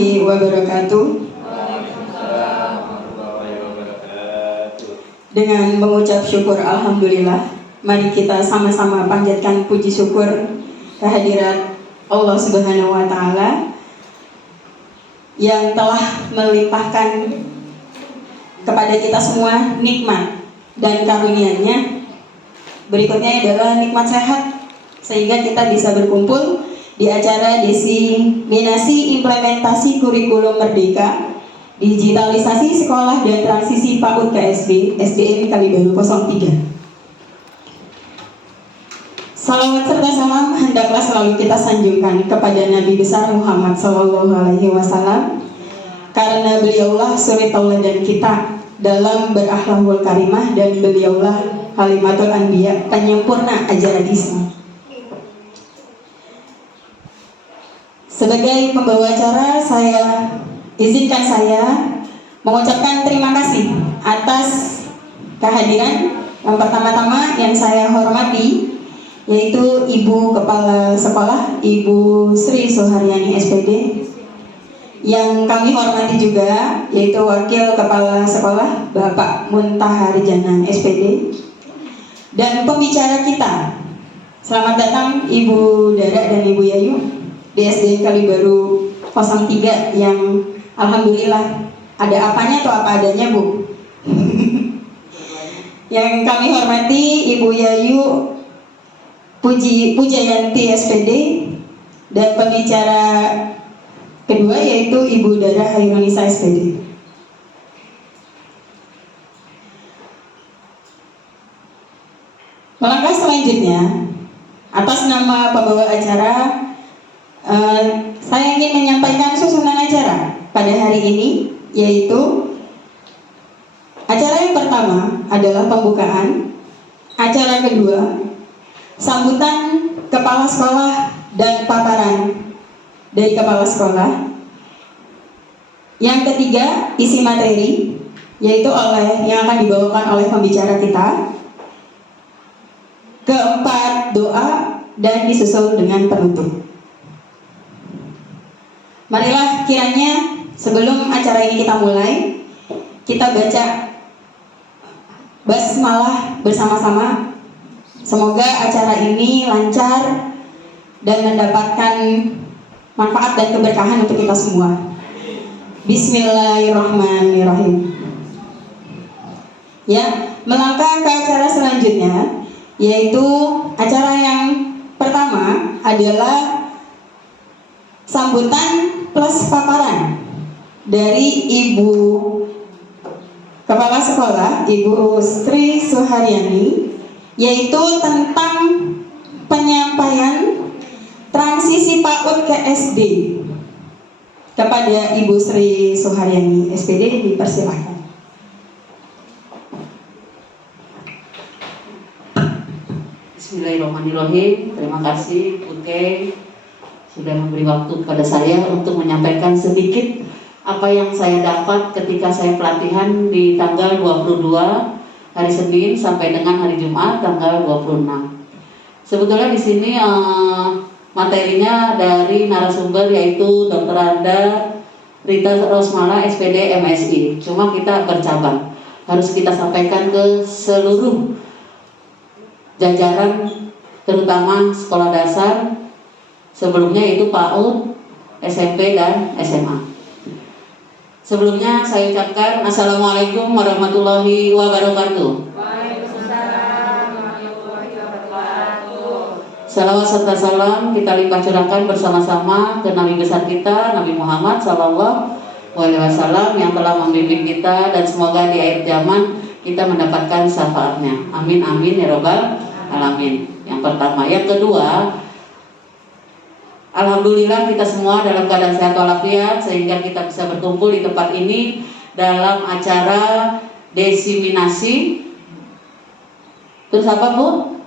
warahmatullahi wabarakatuh. Dengan mengucap syukur alhamdulillah, mari kita sama-sama panjatkan puji syukur kehadirat Allah Subhanahu wa taala yang telah melimpahkan kepada kita semua nikmat dan karunia-Nya. Berikutnya adalah nikmat sehat, sehingga kita bisa berkumpul di acara diseminasi implementasi kurikulum merdeka, digitalisasi sekolah dan transisi PAUD ke SD, SDN Kalibaru 03. Salawat serta salam hendaklah selalu kita sanjungkan kepada Nabi besar Muhammad SAW, karena beliaulah suri tauladan kita dalam berakhlakul karimah, dan beliaulah Halimatul Anbiya, penyempurna ajaran Islam. Sebagai pembawa acara, izinkan saya mengucapkan terima kasih atas kehadiran yang pertama-tama yang saya hormati, yaitu Ibu Kepala Sekolah, Ibu Sri Suharyani SPD. Yang kami hormati juga yaitu Wakil Kepala Sekolah, Bapak Muntahar Janan SPD. Dan pembicara kita, selamat datang Ibu Dara dan Ibu Yayu di SDN Kalibaru 03 yang alhamdulillah ada apanya atau apa adanya, Bu. Yang kami hormati Ibu Yayu Pujayanti SPD, dan pembicara kedua yaitu Ibu Dara Hairunisa SPD. Melangkah selanjutnya, atas nama pembawa acara, saya ingin menyampaikan susunan acara pada hari ini, yaitu acara yang pertama adalah pembukaan, acara kedua sambutan kepala sekolah dan paparan dari kepala sekolah, yang ketiga isi materi, yaitu yang akan dibawakan oleh pembicara kita, keempat doa, dan disusul dengan penutup. Marilah kiranya sebelum acara ini kita mulai, kita baca basmalah bersama-sama. Semoga acara ini lancar dan mendapatkan manfaat dan keberkahan untuk kita semua. Bismillahirrahmanirrahim. Ya, melangkah ke acara selanjutnya, yaitu acara yang pertama adalah sambutan plus paparan dari Ibu Kepala Sekolah, Ibu Sri Suharyani, yaitu tentang penyampaian transisi PAUD ke SD. Kepada Ibu Sri Suharyani SPD, dipersilahkan. Bismillahirrahmanirrahim. Terima kasih Putih sudah memberi waktu kepada saya untuk menyampaikan sedikit apa yang saya dapat ketika saya pelatihan di tanggal 22 hari Senin sampai dengan hari Jumat tanggal 26. Sebetulnya di sini materinya dari narasumber yaitu Dr. Anda Rita Rosmala SPD MSI. Cuma kita bercabang, harus kita sampaikan ke seluruh jajaran, terutama sekolah dasar, sebelumnya itu PAUD, SMP dan SMA. Sebelumnya saya ucapkan Assalamualaikum warahmatullahi wabarakatuh. Salawat serta salam kita limpah curahkan bersama-sama ke Nabi besar kita, Nabi Muhammad SAW, yang telah membimbing kita, dan semoga di akhir zaman kita mendapatkan syafaatnya. Amin amin ya robbal alamin. Yang pertama. Yang kedua, alhamdulillah kita semua dalam keadaan sehat walafiat, sehingga kita bisa berkumpul di tempat ini dalam acara diseminasi. Terus apa, Bu?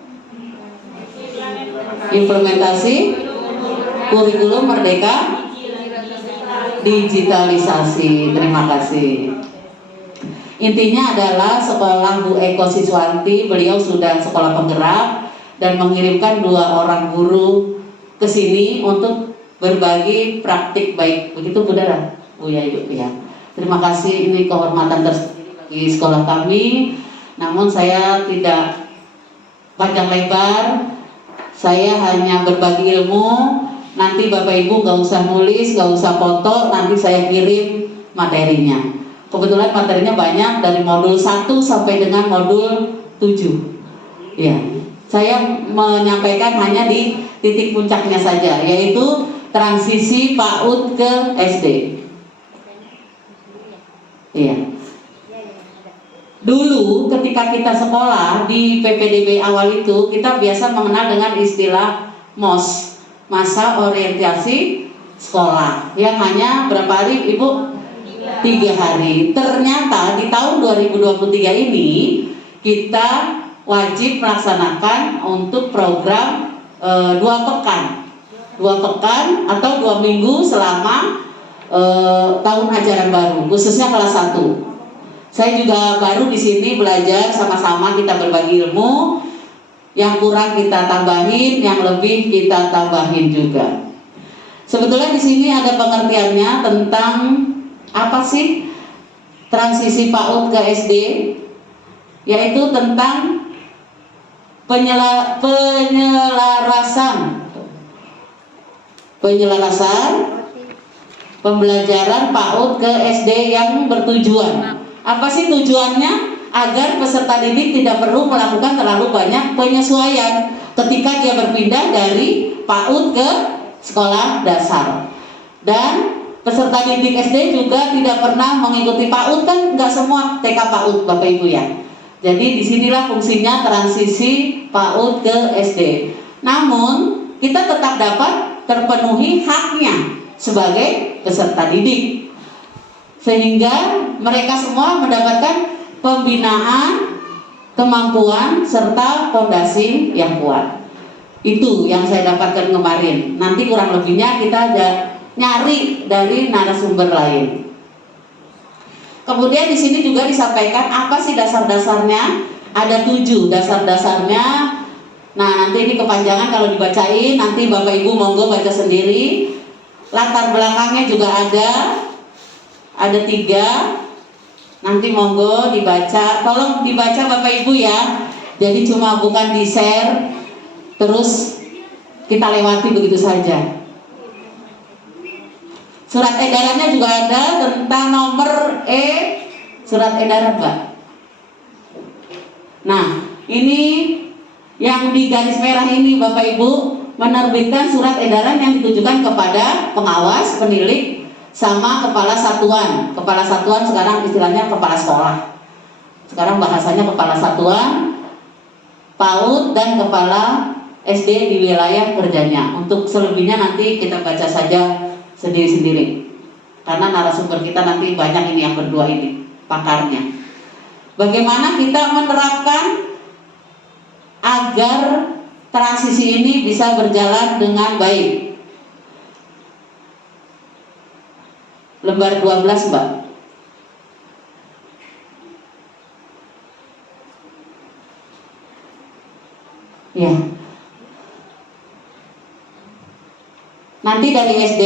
Implementasi kurikulum merdeka digitalisasi. Terima kasih. Intinya adalah sekolah Bu Eko Siswanti, beliau sudah sekolah penggerak dan mengirimkan 2 orang guru ke sini untuk berbagi praktik baik. Begitu Bu Dara, Bu Yayu ya. Terima kasih, ini kehormatan tersendiri bagi sekolah kami. Namun saya tidak panjang lebar, saya hanya berbagi ilmu. Nanti Bapak Ibu nggak usah nulis, nggak usah foto, nanti saya kirim materinya. Kebetulan materinya banyak dari modul 1 sampai dengan modul 7. Ya, saya menyampaikan hanya di titik puncaknya saja, yaitu transisi PAUD ke SD. Iya. Dulu ketika kita sekolah di PPDB awal itu, kita biasa mengenal dengan istilah MOS, masa orientasi sekolah, yang hanya berapa hari Ibu? 3 hari. Ternyata di tahun 2023 ini kita wajib melaksanakan untuk program 2 pekan, 2 pekan atau 2 minggu selama tahun ajaran baru, khususnya kelas 1. Saya juga baru di sini belajar, sama-sama kita berbagi ilmu. Yang kurang kita tambahin, yang lebih kita tambahin juga. Sebetulnya di sini ada pengertiannya tentang apa sih transisi PAUD ke SD, yaitu tentang penyelarasan pembelajaran PAUD ke SD yang bertujuan. Apa sih tujuannya? Agar peserta didik tidak perlu melakukan terlalu banyak penyesuaian ketika dia berpindah dari PAUD ke sekolah dasar. Dan peserta didik SD juga tidak pernah mengikuti PAUD, kan nggak semua TK PAUD Bapak Ibu ya. Jadi disinilah fungsinya transisi PAUD ke SD. Namun kita tetap dapat terpenuhi haknya sebagai peserta didik, sehingga mereka semua mendapatkan pembinaan, kemampuan, serta fondasi yang kuat. Itu yang saya dapatkan kemarin. Nanti kurang lebihnya kita nyari dari narasumber lain. Kemudian di sini juga disampaikan apa sih dasar-dasarnya. Ada 7 dasar-dasarnya. Nah, nanti ini kepanjangan kalau dibacain, nanti Bapak Ibu monggo baca sendiri. Latar belakangnya juga ada 3. Nanti monggo dibaca, tolong dibaca Bapak Ibu ya. Jadi cuma bukan di share terus kita lewati begitu saja. Surat edarannya juga ada tentang nomor surat edaran Mbak. Nah, ini yang di garis merah ini Bapak Ibu menerbitkan surat edaran yang ditujukan kepada pengawas, penilik, sama kepala satuan. Kepala satuan sekarang istilahnya kepala sekolah. Sekarang bahasanya kepala satuan, PAUD, dan kepala SD di wilayah kerjanya. Untuk selebihnya nanti kita baca saja sendiri-sendiri. Karena narasumber kita nanti banyak ini yang berdua ini, pakarnya. Bagaimana kita menerapkan agar transisi ini bisa berjalan dengan baik. Lembar 12 Mbak. Ya. Nanti dari SD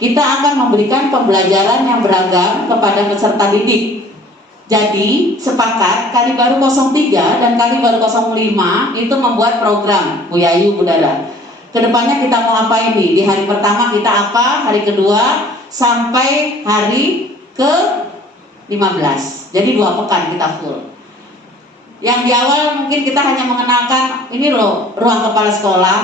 kita akan memberikan pembelajaran yang beragam kepada peserta didik. Jadi sepakat Kalibaru 03 dan Kalibaru 05 itu membuat program Bu Yayu, Bu Dara. Kedepannya kita mau apa ini? Di hari pertama kita apa? Hari kedua sampai hari ke-15. Jadi 2 pekan kita full. Yang di awal mungkin kita hanya mengenalkan ini loh ruang kepala sekolah,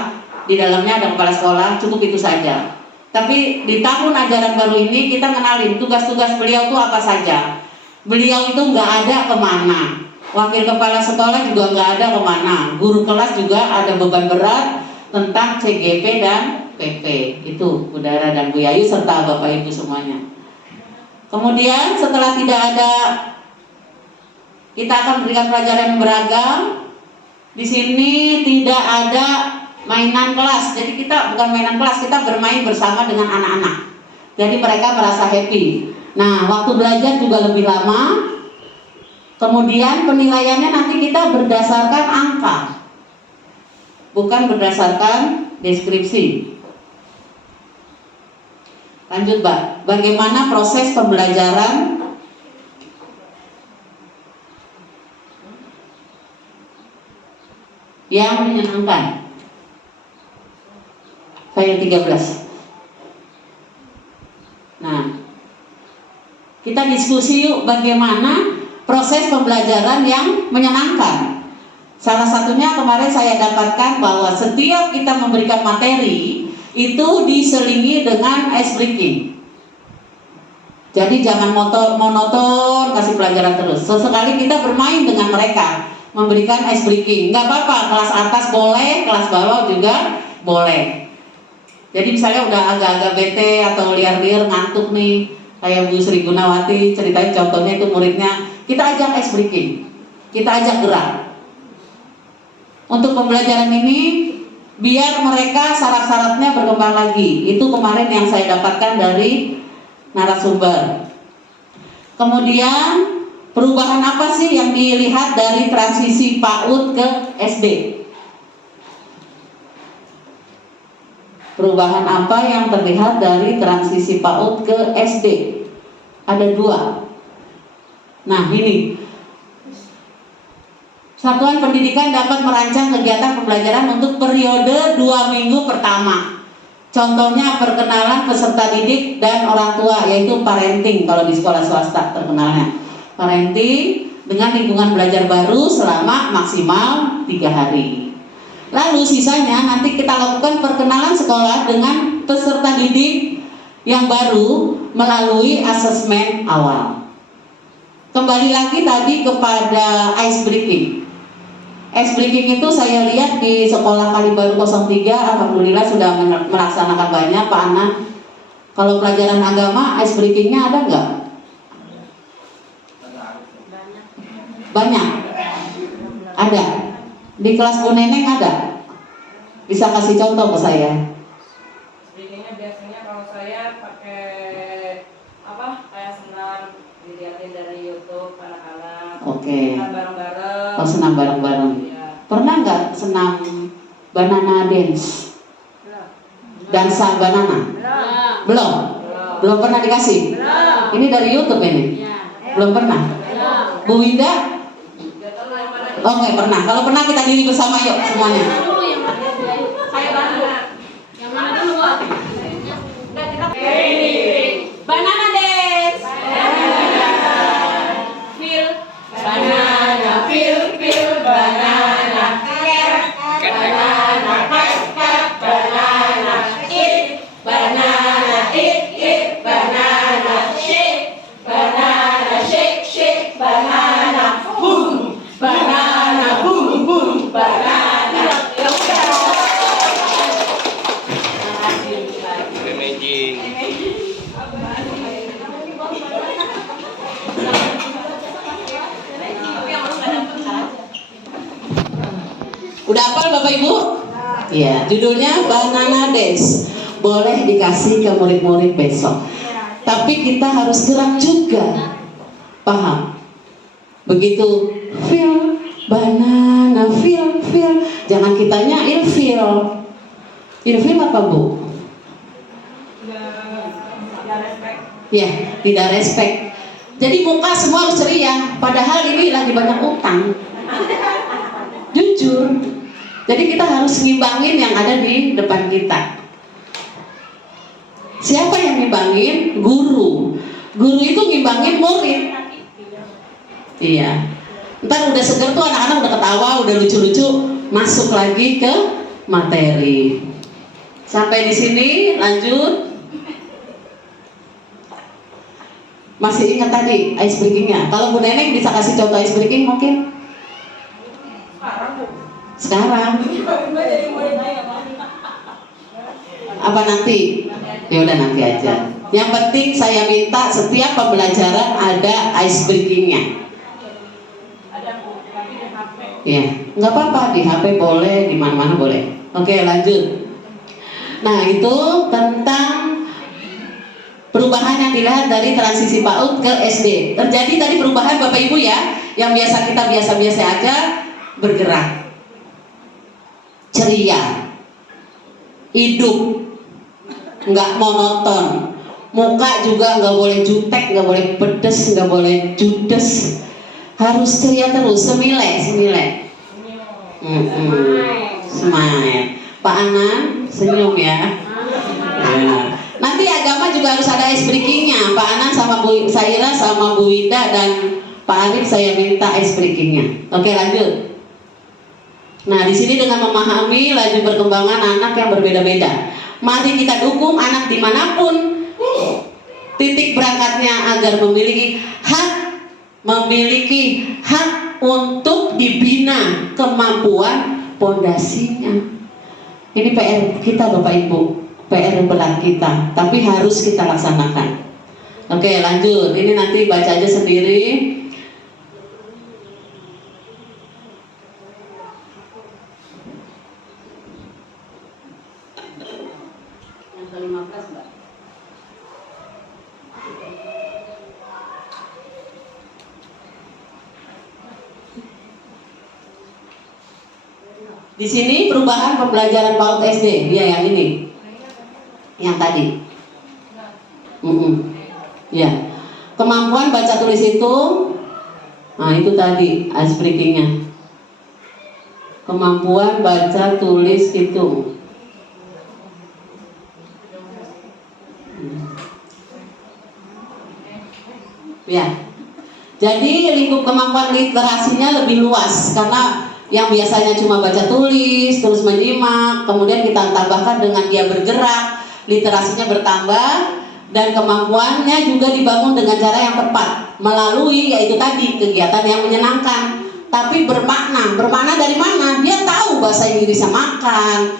di dalamnya ada kepala sekolah, cukup itu saja. Tapi di tahun ajaran baru ini kita kenalin tugas-tugas beliau itu apa saja. Beliau itu nggak ada kemana, wakil kepala sekolah juga nggak ada kemana, guru kelas juga ada beban berat tentang CGP dan PP. Itu Bu Dara dan Bu Yayu serta Bapak Ibu semuanya. Kemudian setelah tidak ada, kita akan berikan pelajaran yang beragam. Di sini tidak ada mainan kelas. Jadi kita bukan mainan kelas, kita bermain bersama dengan anak-anak. Jadi mereka merasa happy. Nah, waktu belajar juga lebih lama. Kemudian penilaiannya nanti kita berdasarkan angka, bukan berdasarkan deskripsi. Lanjut, Mbak. Bagaimana proses pembelajaran yang menyenangkan? File 13. Nah, kita diskusi yuk bagaimana proses pembelajaran yang menyenangkan. Salah satunya kemarin saya dapatkan bahwa setiap kita memberikan materi itu diselingi dengan ice breaking. Jadi jangan monoton kasih pelajaran terus. Sesekali kita bermain dengan mereka, memberikan ice breaking. Nggak apa-apa, kelas atas boleh, kelas bawah juga boleh. Jadi misalnya udah agak-agak bete atau liar-liar ngantuk nih, kayak Bu Sri Gunawati ceritain contohnya itu muridnya, kita ajak ice breaking, kita ajak gerak. Untuk pembelajaran ini biar mereka syarat-syaratnya berkembang lagi. Itu kemarin yang saya dapatkan dari narasumber. Kemudian perubahan apa sih yang dilihat dari transisi PAUD ke SD? Perubahan apa yang terlihat dari transisi PAUD ke SD? Ada 2. Nah ini, Satuan Pendidikan dapat merancang kegiatan pembelajaran untuk periode 2 minggu pertama. Contohnya perkenalan peserta didik dan orang tua, yaitu parenting kalau di sekolah swasta terkenalnya. Parenting dengan lingkungan belajar baru selama maksimal 3 hari. Lalu sisanya nanti kita lakukan perkenalan sekolah dengan peserta didik yang baru melalui asesmen awal. Kembali lagi tadi kepada ice breaking. Ice breaking itu saya lihat di sekolah Kalibaru 03, alhamdulillah sudah melaksanakan banyak, Pak Ana. Kalau pelajaran agama, ice breakingnya ada nggak? Banyak. Ada. Di kelas Bu Neneng ada? Bisa kasih contoh ke saya? Breakingnya biasanya kalau saya pakai kayak senam, dilihatin dari YouTube anak-anak. Oke. Senam bareng-bareng. Oh, senam bareng-bareng. Iya. Pernah nggak senam banana dance? Dansa banana? Belum. Belum pernah dikasih? Ini dari YouTube ini? Belum pernah? Bu Winda? Oh, nggak pernah. Kalau pernah kita diri bersama yuk semuanya. Saya banana. Yang mana dulu? Banana dance. Feel banana, feel banana, care, banana, banana, eat, banana, shake, banana, boom, banana. Ya udah. Amazing. Udah hafal Bapak Ibu? Iya, judulnya Banana Dance. Boleh dikasih ke murid-murid besok. Tapi kita harus gerak juga. Paham? Begitu feel banana, feel. Jangan kitanya ilfeel. Ilfeel apa Bu? Tidak respect. Ya, tidak respect. Jadi muka semua harus ceria. Padahal ini lagi banyak utang. Jujur. Jadi kita harus ngimbangin yang ada di depan kita. Siapa yang ngimbangin? Guru. Guru itu ngimbangin murid. Iya. Ntar udah seger tuh anak-anak udah ketawa, udah lucu-lucu, masuk lagi ke materi. Sampai di sini, lanjut. Masih ingat tadi ice breakingnya? Kalau Bu Neneng bisa kasih contoh ice breaking mungkin? Sekarang. Apa nanti? Ya udah nanti aja. Yang penting saya minta setiap pembelajaran ada ice breakingnya. Ya, nggak apa-apa di HP boleh, di mana-mana boleh. Oke, lanjut. Nah itu tentang perubahan yang dilihat dari transisi PAUD ke SD. Terjadi tadi perubahan Bapak Ibu ya, yang biasa kita biasa-biasa aja bergerak, ceria, hidup, nggak monoton, Muka juga nggak boleh jutek, nggak boleh pedes, nggak boleh judes, harus ceria terus, semile. Smile. Pak Anan senyum ya. Nah, nanti agama juga harus ada ice breakingnya. Pak Anan sama Bu Saira sama Bu Winda dan Pak Arif saya minta ice breakingnya. Oke, lanjut. Nah, di sini dengan memahami laju perkembangan anak yang berbeda-beda, mari kita dukung anak dimanapun titik berangkatnya agar memiliki hak untuk dibina kemampuan pondasinya. Ini PR kita Bapak Ibu, PR berat kita, tapi harus kita laksanakan. Oke, lanjut. Ini nanti baca aja sendiri. Yang ke-15, Mbak. Di sini perubahan pembelajaran PAUD SD, dia yang ini, yang tadi. Ya, kemampuan baca tulis itu, nah itu tadi ice breakingnya. Kemampuan baca tulis itu. Ya, jadi lingkup kemampuan literasinya lebih luas karena yang biasanya cuma baca tulis, terus menyimak, kemudian kita tambahkan dengan dia bergerak, literasinya bertambah, dan kemampuannya juga dibangun dengan cara yang tepat melalui yaitu tadi kegiatan yang menyenangkan, tapi bermakna. Bermakna dari mana? Dia tahu bahasa Inggrisnya makan,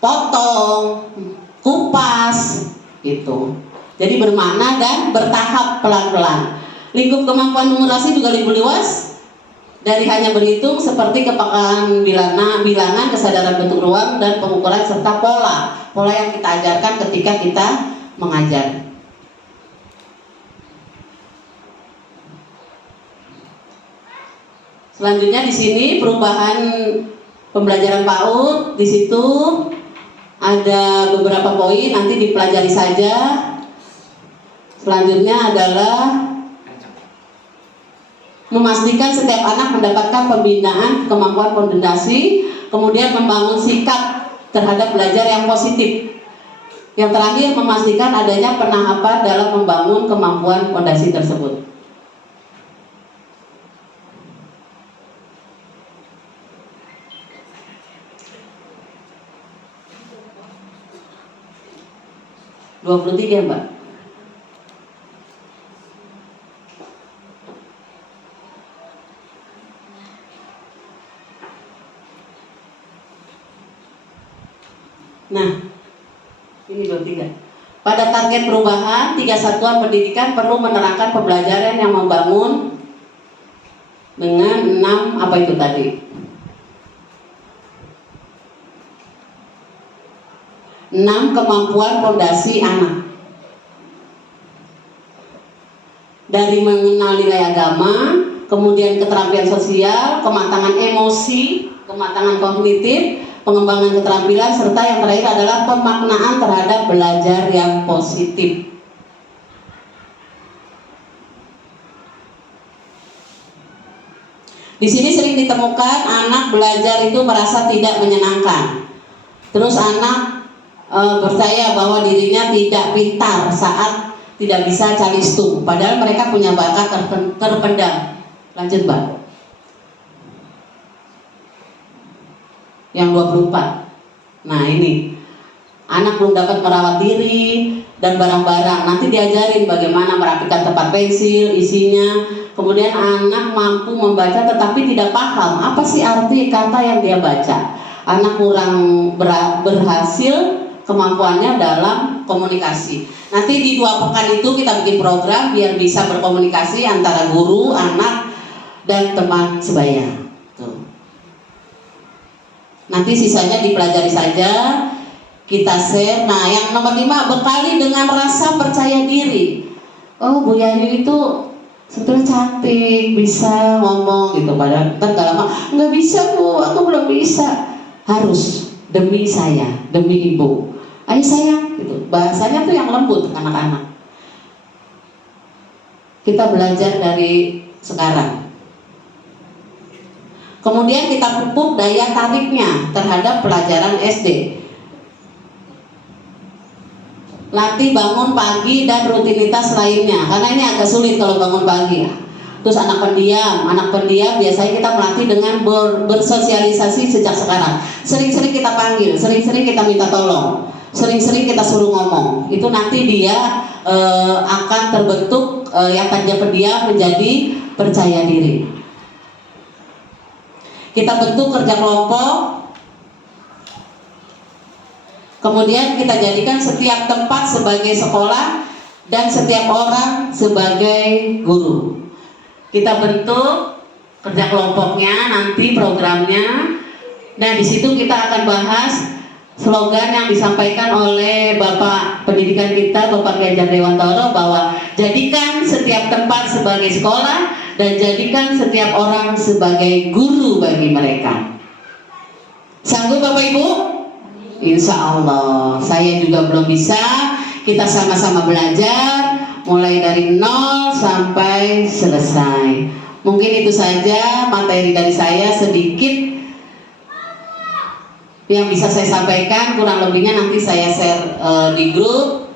potong, kupas, gitu. Jadi bermakna dan bertahap pelan-pelan. Lingkup kemampuan numerasi juga lebih luas. Dari hanya berhitung seperti kepekaan bilangan, kesadaran bentuk ruang, dan pengukuran serta pola yang kita ajarkan ketika kita mengajar. Selanjutnya di sini perubahan pembelajaran PAUD, di situ ada beberapa poin, nanti dipelajari saja. Selanjutnya adalah memastikan setiap anak mendapatkan pembinaan kemampuan pondasi, kemudian membangun sikap terhadap belajar yang positif. Yang terakhir, memastikan adanya penahapan dalam membangun kemampuan pondasi tersebut. (23) Mbak. Nah, ini 23. Pada target perubahan, 3 satuan pendidikan perlu menerapkan pembelajaran yang membangun dengan 6 apa itu tadi? 6 kemampuan pondasi anak. Dari mengenal nilai agama, kemudian keterampilan sosial, kematangan emosi, kematangan kognitif, pengembangan keterampilan, serta yang terakhir adalah pemaknaan terhadap belajar yang positif. Di sini sering ditemukan anak belajar itu merasa tidak menyenangkan. Terus anak percaya bahwa dirinya tidak pintar saat tidak bisa calistung, padahal mereka punya bakat terpendam. Lanjut Mbak. Yang 24. Nah ini anak belum dapat merawat diri dan barang-barang, nanti diajarin bagaimana merapikan tempat pensil, isinya. Kemudian anak mampu membaca tetapi tidak paham apa sih arti kata yang dia baca. Anak kurang berhasil kemampuannya dalam komunikasi. Nanti di 2 pekan itu kita bikin program biar bisa berkomunikasi antara guru, anak, dan teman sebaya. Tuh. Nanti sisanya dipelajari saja, kita share. Nah yang nomor 5, bekali dengan rasa percaya diri. Oh Bu Yayu itu sebetulnya cantik, bisa ngomong gitu. Padahal ntar gak lama, nggak bisa Bu, aku belum bisa. Harus, demi saya, demi ibu. Ayo sayang, gitu. Bahasanya tuh yang lembut anak-anak. kita belajar dari sekarang. Kemudian kita pupuk daya tariknya terhadap pelajaran SD. Latih bangun pagi dan rutinitas lainnya, karena ini agak sulit kalau bangun pagi. Terus anak pendiam biasanya kita melatih dengan bersosialisasi sejak sekarang. Sering-sering kita panggil, sering-sering kita minta tolong, sering-sering kita suruh ngomong. Itu nanti dia akan terbentuk yang tadinya pendiam menjadi percaya diri. Kita bentuk kerja kelompok. Kemudian kita jadikan setiap tempat sebagai sekolah dan setiap orang sebagai guru. Kita bentuk kerja kelompoknya, nanti programnya. Nah, di situ kita akan bahas slogan yang disampaikan oleh Bapak Pendidikan kita, Bapak Ki Hajar Dewantoro, bahwa jadikan setiap tempat sebagai sekolah dan jadikan setiap orang sebagai guru bagi mereka. Sanggup Bapak Ibu? Insya Allah. Saya juga belum bisa. Kita sama-sama belajar mulai dari nol sampai selesai. Mungkin itu saja materi dari saya, sedikit yang bisa saya sampaikan. Kurang lebihnya nanti saya share di grup.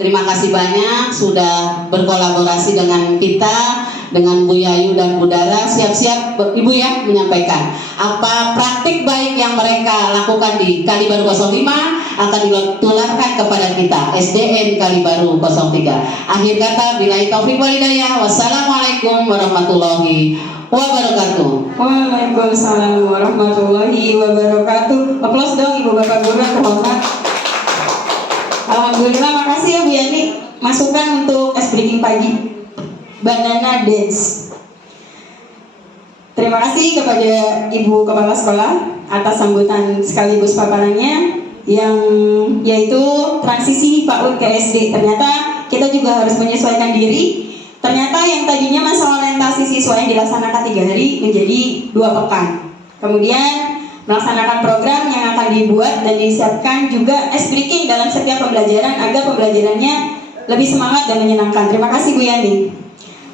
Terima kasih banyak sudah berkolaborasi dengan kita, dengan Bu Yayu dan Bu Dara. Siap-siap Ibu ya menyampaikan apa praktik baik yang mereka lakukan di Kalibaru 05 akan ditularkan kepada kita SDN Kalibaru 03. Akhir kata, billahi taufiq wal hidayah. Wassalamualaikum warahmatullahi wabarakatuh. Waalaikumsalam warahmatullahi wabarakatuh. Aplaus dong Ibu Bapak Guru yang terhormat. Alhamdulillah, makasih ya Bu Yani. Masukan untuk ice breaking pagi, banana dance. Terima kasih kepada Ibu Kepala Sekolah atas sambutan sekaligus paparannya, yang yaitu transisi PAUD ke SD. Ternyata kita juga harus menyesuaikan diri. Ternyata yang tadinya masa orientasi siswa yang dilaksanakan 3 hari menjadi 2 pekan. Kemudian melaksanakan program yang akan dibuat dan disiapkan juga ice breaking dalam setiap pembelajaran agar pembelajarannya lebih semangat dan menyenangkan. Terima kasih Bu Yani.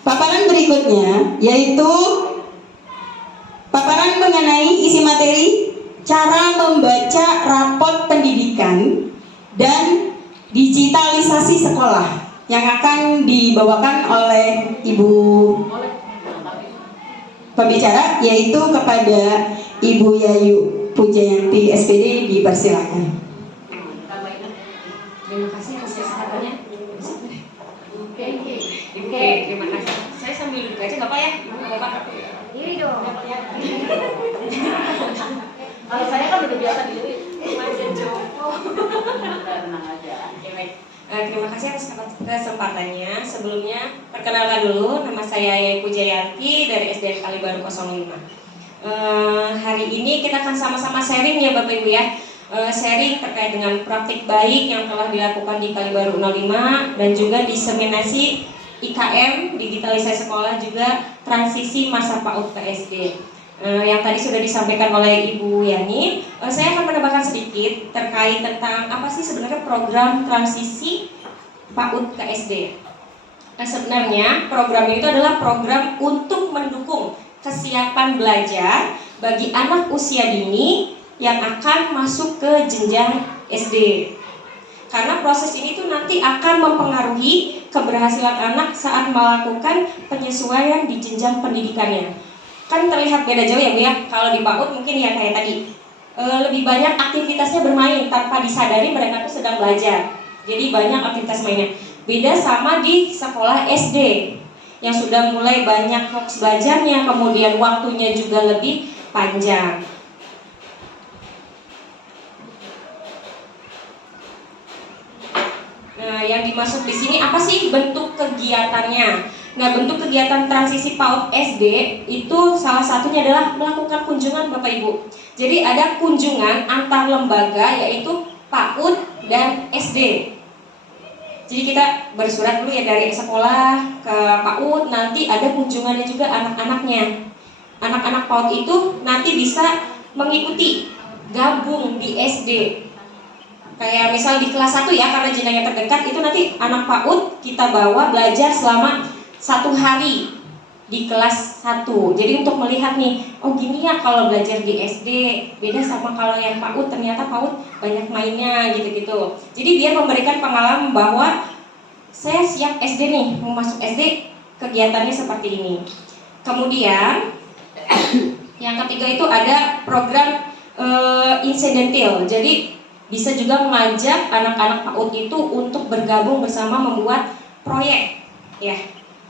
Paparan berikutnya yaitu paparan mengenai isi materi cara membaca raport pendidikan dan digitalisasi sekolah yang akan dibawakan oleh Ibu pembicara, yaitu kepada Ibu Yayu Pujayanti SPD. Dipersilakan. Terima kasih atas kesempatannya. Oke, terima kasih. Saya sambil duduk aja nggak apa ya? Bapak. Ini dong. Kalau saya kan udah biasa diri. Manja Joko. Tenang aja. Terima kasih atas kesempatannya. Sebelumnya perkenalkan dulu, nama saya Yayu Pujayanti dari SDN Kalibaru 05. Hari ini kita akan sama-sama sharing ya Bapak Ibu ya. Sharing terkait dengan praktik baik yang telah dilakukan di Kalibaru 05 dan juga diseminasi IKM, digitalisasi sekolah, juga transisi masa PAUD ke SD. Yang tadi sudah disampaikan oleh Ibu Yani. Saya akan menambahkan sedikit terkait tentang apa sih sebenarnya program transisi PAUD ke SD. Sebenarnya program itu adalah program untuk mendukung kesiapan belajar bagi anak usia dini yang akan masuk ke jenjang SD. Karena proses ini tuh nanti akan mempengaruhi keberhasilan anak saat melakukan penyesuaian di jenjang pendidikannya. Kan terlihat beda jauh ya Bu ya. Kalau di PAUD mungkin ya kayak tadi, lebih banyak aktivitasnya bermain tanpa disadari mereka tuh sedang belajar. Jadi banyak aktivitas mainnya. Beda sama di sekolah SD yang sudah mulai banyak fokus belajarnya, kemudian waktunya juga lebih panjang. Nah, yang dimaksud di sini apa sih bentuk kegiatannya? Nah, bentuk kegiatan transisi PAUD SD itu salah satunya adalah melakukan kunjungan Bapak Ibu. Jadi ada kunjungan antar lembaga yaitu PAUD dan SD. Jadi kita bersurat dulu ya dari sekolah ke PAUD, nanti ada kunjungannya juga anak-anaknya. Anak-anak PAUD itu nanti bisa mengikuti, gabung di SD. Kayak misal di kelas 1 ya, karena jenjangnya terdekat, itu nanti anak PAUD kita bawa belajar selama 1 hari di kelas 1. Jadi untuk melihat nih, oh gini ya kalau belajar di SD, beda sama kalau yang PAUD, ternyata PAUD banyak mainnya gitu-gitu. Jadi biar memberikan pengalaman bahwa saya siap SD nih, mau masuk SD, kegiatannya seperti ini. Kemudian yang ketiga itu ada program insidentil. Jadi bisa juga mengajak anak-anak PAUD itu untuk bergabung bersama membuat proyek, ya,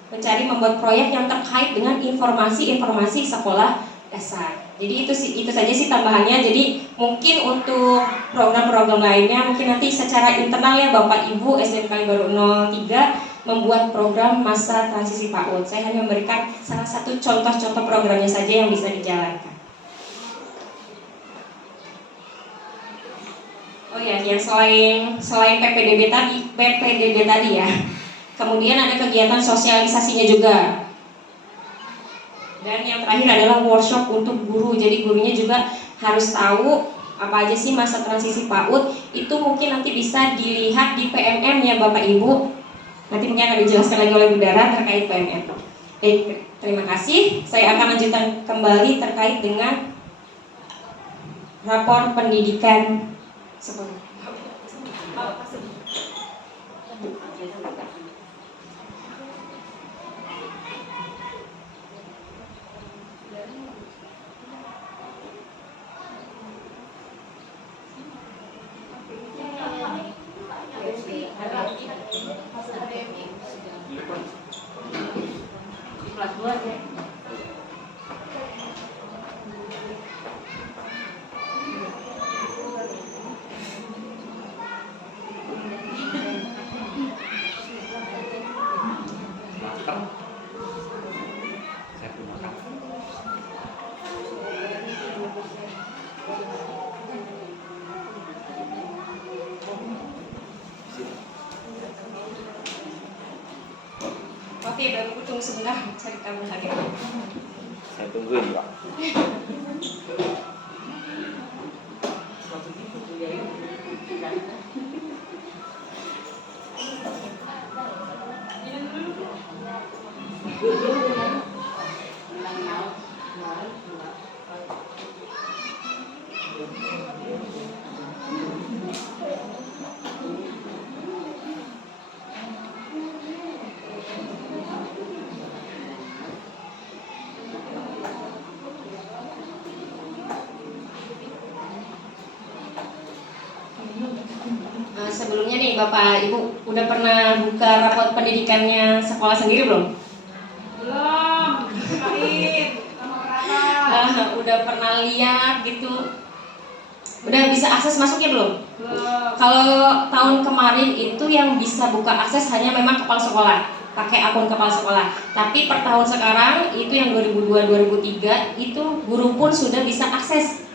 membuat proyek yang terkait dengan informasi-informasi sekolah dasar. Jadi itu saja sih tambahannya. Jadi mungkin untuk program-program lainnya mungkin nanti secara internal ya Bapak Ibu SDN Kalibaru 03 membuat program masa transisi PAUD. Saya hanya memberikan salah satu contoh-contoh programnya saja yang bisa dijalankan. Oh ya, yang selain PPDB tadi ya. Kemudian ada kegiatan sosialisasinya juga. Dan yang terakhir adalah workshop untuk guru. Jadi gurunya juga harus tahu apa aja sih masa transisi PAUD. Itu mungkin nanti bisa dilihat di PMM ya Bapak Ibu. Nanti mungkin akan dijelaskan lagi oleh Bu Dara terkait PMM. Baik, terima kasih. Saya akan lanjutkan kembali terkait dengan rapor pendidikan sekolah. Kelas 2 aja. Oke, baru tunggu sebentar cari kamu lagi. Saya tungguin, Pak. Sebelumnya nih Bapak Ibu udah pernah buka rapor pendidikannya sekolah sendiri belum? Belum, pahit, sama berapa? Udah pernah lihat gitu? Udah bisa akses masuknya belum? Belum. Kalau tahun kemarin itu yang bisa buka akses hanya memang kepala sekolah, pakai akun kepala sekolah. Tapi per tahun sekarang itu yang 2002-2003 itu guru pun sudah bisa akses.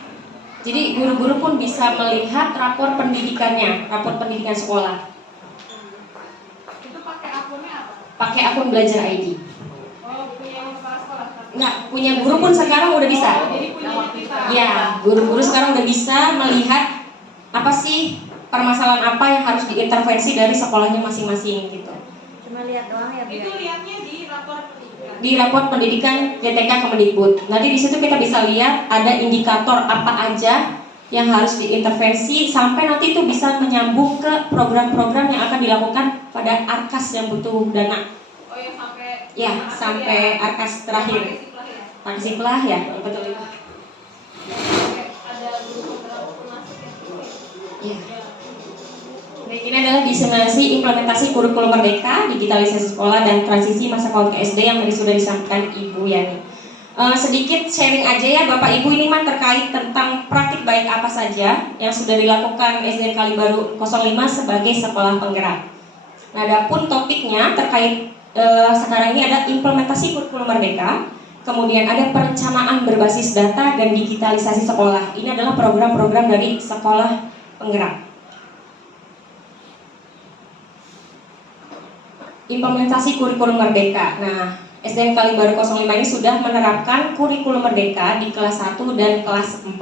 Jadi guru-guru pun bisa melihat rapor pendidikannya, rapor pendidikan sekolah. Itu pakai akunnya apa? Pakai akun Belajar ID. Oh, punya kepala sekolah. Nggak, punya guru pun sekarang udah bisa. Oh, jadi punya kita. Ya, guru-guru sekarang udah bisa melihat apa sih permasalahan apa yang harus diintervensi dari sekolahnya masing-masing gitu. Cuma lihat doang ya, Bu. Itu lihatnya di rapor pendidikan. Di rapor pendidikan DTK Kemendikbud. Nanti di situ kita bisa lihat ada indikator apa aja yang harus diintervensi sampai nanti itu bisa menyambung ke program-program yang akan dilakukan pada Arkas yang butuh dana. Oh ya, sampai Ya, sampai Arkas terakhir. Paksiplah ya, betul. Ada guru pemberlaku masuk ya. Ya. Baik, ini adalah diseminasi implementasi kurikulum merdeka, digitalisasi sekolah dan transisi masa PAUD ke SD yang tadi sudah disampaikan Ibu Yani. Sedikit sharing aja ya Bapak Ibu ini mah terkait tentang praktik baik apa saja yang sudah dilakukan SDN Kalibaru 05 sebagai sekolah penggerak. Nah, adapun topiknya terkait sekarang ini ada implementasi kurikulum merdeka, kemudian ada perencanaan berbasis data dan digitalisasi sekolah. Ini adalah program-program dari sekolah penggerak. Implementasi kurikulum merdeka. Nah, SDN Kalibaru 05 ini sudah menerapkan kurikulum merdeka di kelas 1 dan kelas 4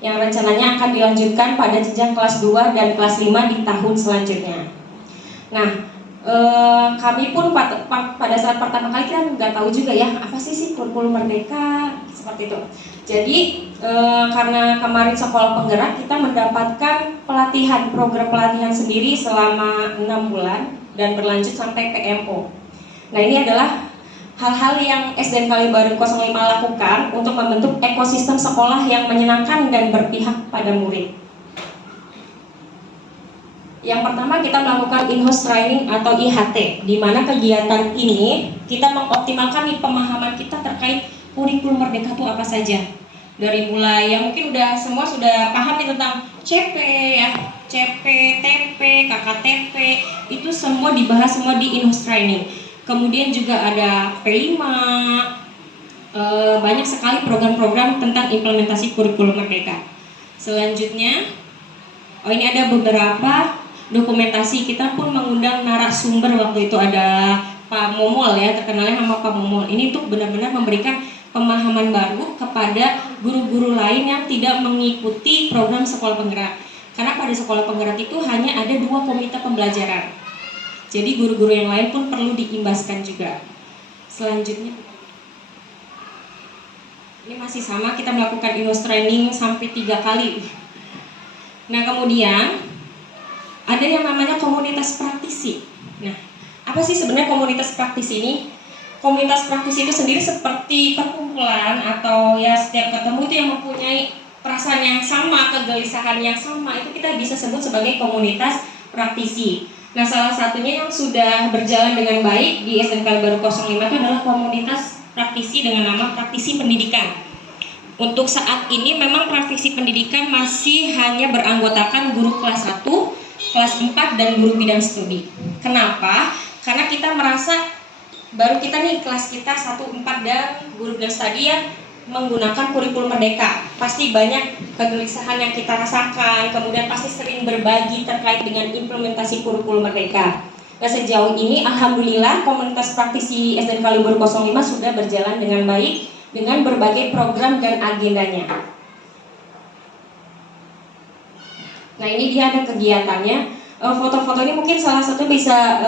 yang rencananya akan dilanjutkan pada jenjang kelas 2 dan kelas 5 di tahun selanjutnya. Nah, Kami pun pada saat pertama kali kita nggak tahu juga ya apa sih kurikulum merdeka seperti itu. Jadi karena kemarin sekolah penggerak kita mendapatkan program pelatihan sendiri selama 6 bulan dan berlanjut sampai PMO. Nah ini adalah hal-hal yang SDN Kalibaru 05 lakukan untuk membentuk ekosistem sekolah yang menyenangkan dan berpihak pada murid. Yang pertama kita melakukan in-house training atau IHT, di mana kegiatan ini kita mengoptimalkan nih pemahaman kita terkait kurikulum merdeka itu apa saja. Dari mulai yang mungkin semua sudah paham nih tentang CP ya, CP, TP, KKTP, itu semua dibahas semua di in-house training. Kemudian juga ada P5, banyak sekali program-program tentang implementasi kurikulum merdeka. Selanjutnya, ini ada beberapa dokumentasi, kita pun mengundang narasumber waktu itu ada Pak Momol ya, terkenalnya nama Pak Momol. Ini untuk benar-benar memberikan pemahaman baru kepada guru-guru lain yang tidak mengikuti program sekolah penggerak. Karena pada sekolah penggerak itu hanya ada 2 komite pembelajaran. Jadi guru-guru yang lain pun perlu diimbaskan juga. Selanjutnya, ini masih sama, kita melakukan in-house training sampai 3 kali. Nah kemudian ada yang namanya komunitas praktisi. Nah, apa sih sebenarnya komunitas praktisi ini? Komunitas praktisi itu sendiri seperti perkumpulan atau ya setiap ketemu itu yang mempunyai perasaan yang sama, kegelisahan yang sama, itu kita bisa sebut sebagai komunitas praktisi. Nah, salah satunya yang sudah berjalan dengan baik di SDN Kalibaru 05 itu adalah komunitas praktisi dengan nama praktisi pendidikan. Untuk saat ini memang praktisi pendidikan masih hanya beranggotakan guru kelas 1, kelas 4 dan guru bidang studi. Kenapa? Karena kita merasa baru kita nih kelas kita 1, 4 dan guru bidang studi yang menggunakan kurikulum merdeka. Pasti banyak kegelisahan yang kita rasakan, kemudian pasti sering berbagi terkait dengan implementasi kurikulum merdeka. Nah sejauh ini alhamdulillah komunitas praktisi SDN Kalibaru 05 sudah berjalan dengan baik dengan berbagai program dan agendanya. Nah ini dia ada kegiatannya. Foto-foto ini mungkin salah satu bisa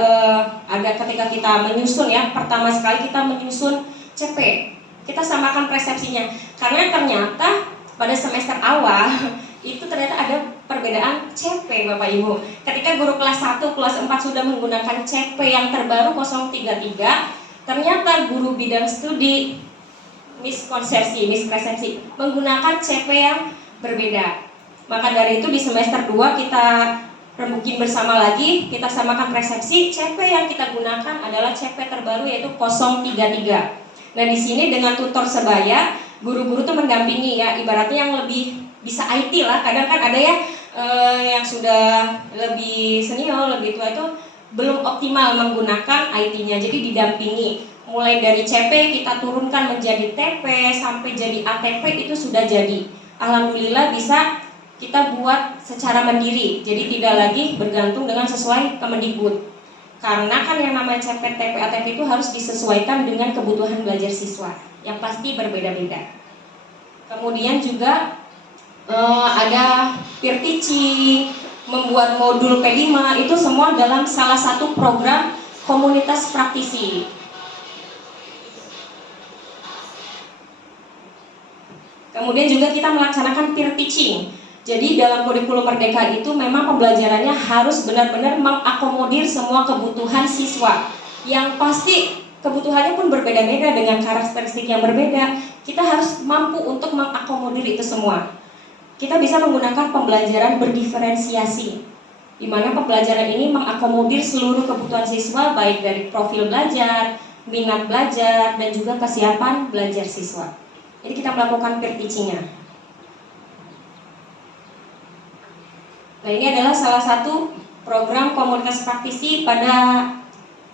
ada ketika kita menyusun ya. Pertama sekali kita menyusun CP. Kita samakan persepsinya. Karena ternyata pada semester awal itu ternyata ada perbedaan CP Bapak Ibu. Ketika guru kelas 1, kelas 4 sudah menggunakan CP yang terbaru 033, ternyata guru bidang studi mispersepsi menggunakan CP yang berbeda. Maka dari itu di semester 2 kita rembukin bersama lagi, kita samakan persepsi. CP yang kita gunakan adalah CP terbaru yaitu 033. Nah di sini dengan tutor sebaya, guru-guru tuh mendampingi ya, ibaratnya yang lebih bisa IT lah. Kadang kan ada ya yang sudah lebih senior, lebih tua itu belum optimal menggunakan IT-nya, jadi didampingi. Mulai dari CP kita turunkan menjadi TP sampai jadi ATP itu sudah jadi. Alhamdulillah bisa kita buat secara mandiri, jadi tidak lagi bergantung dengan sesuai Kemendikbud. Karena kan yang namanya CP, TP, ATP itu harus disesuaikan dengan kebutuhan belajar siswa yang pasti berbeda-beda. Kemudian juga ada peer teaching, membuat modul P5, itu semua dalam salah satu program komunitas praktisi. Kemudian juga kita melaksanakan peer teaching. Jadi dalam kurikulum merdeka itu memang pembelajarannya harus benar-benar mengakomodir semua kebutuhan siswa. Yang pasti kebutuhannya pun berbeda-beda dengan karakteristik yang berbeda. Kita harus mampu untuk mengakomodir itu semua. Kita bisa menggunakan pembelajaran berdiferensiasi, di mana pembelajaran ini mengakomodir seluruh kebutuhan siswa, baik dari profil belajar, minat belajar, dan juga kesiapan belajar siswa. Jadi kita melakukan peer teaching-nya. Nah ini adalah salah satu program komunitas praktisi pada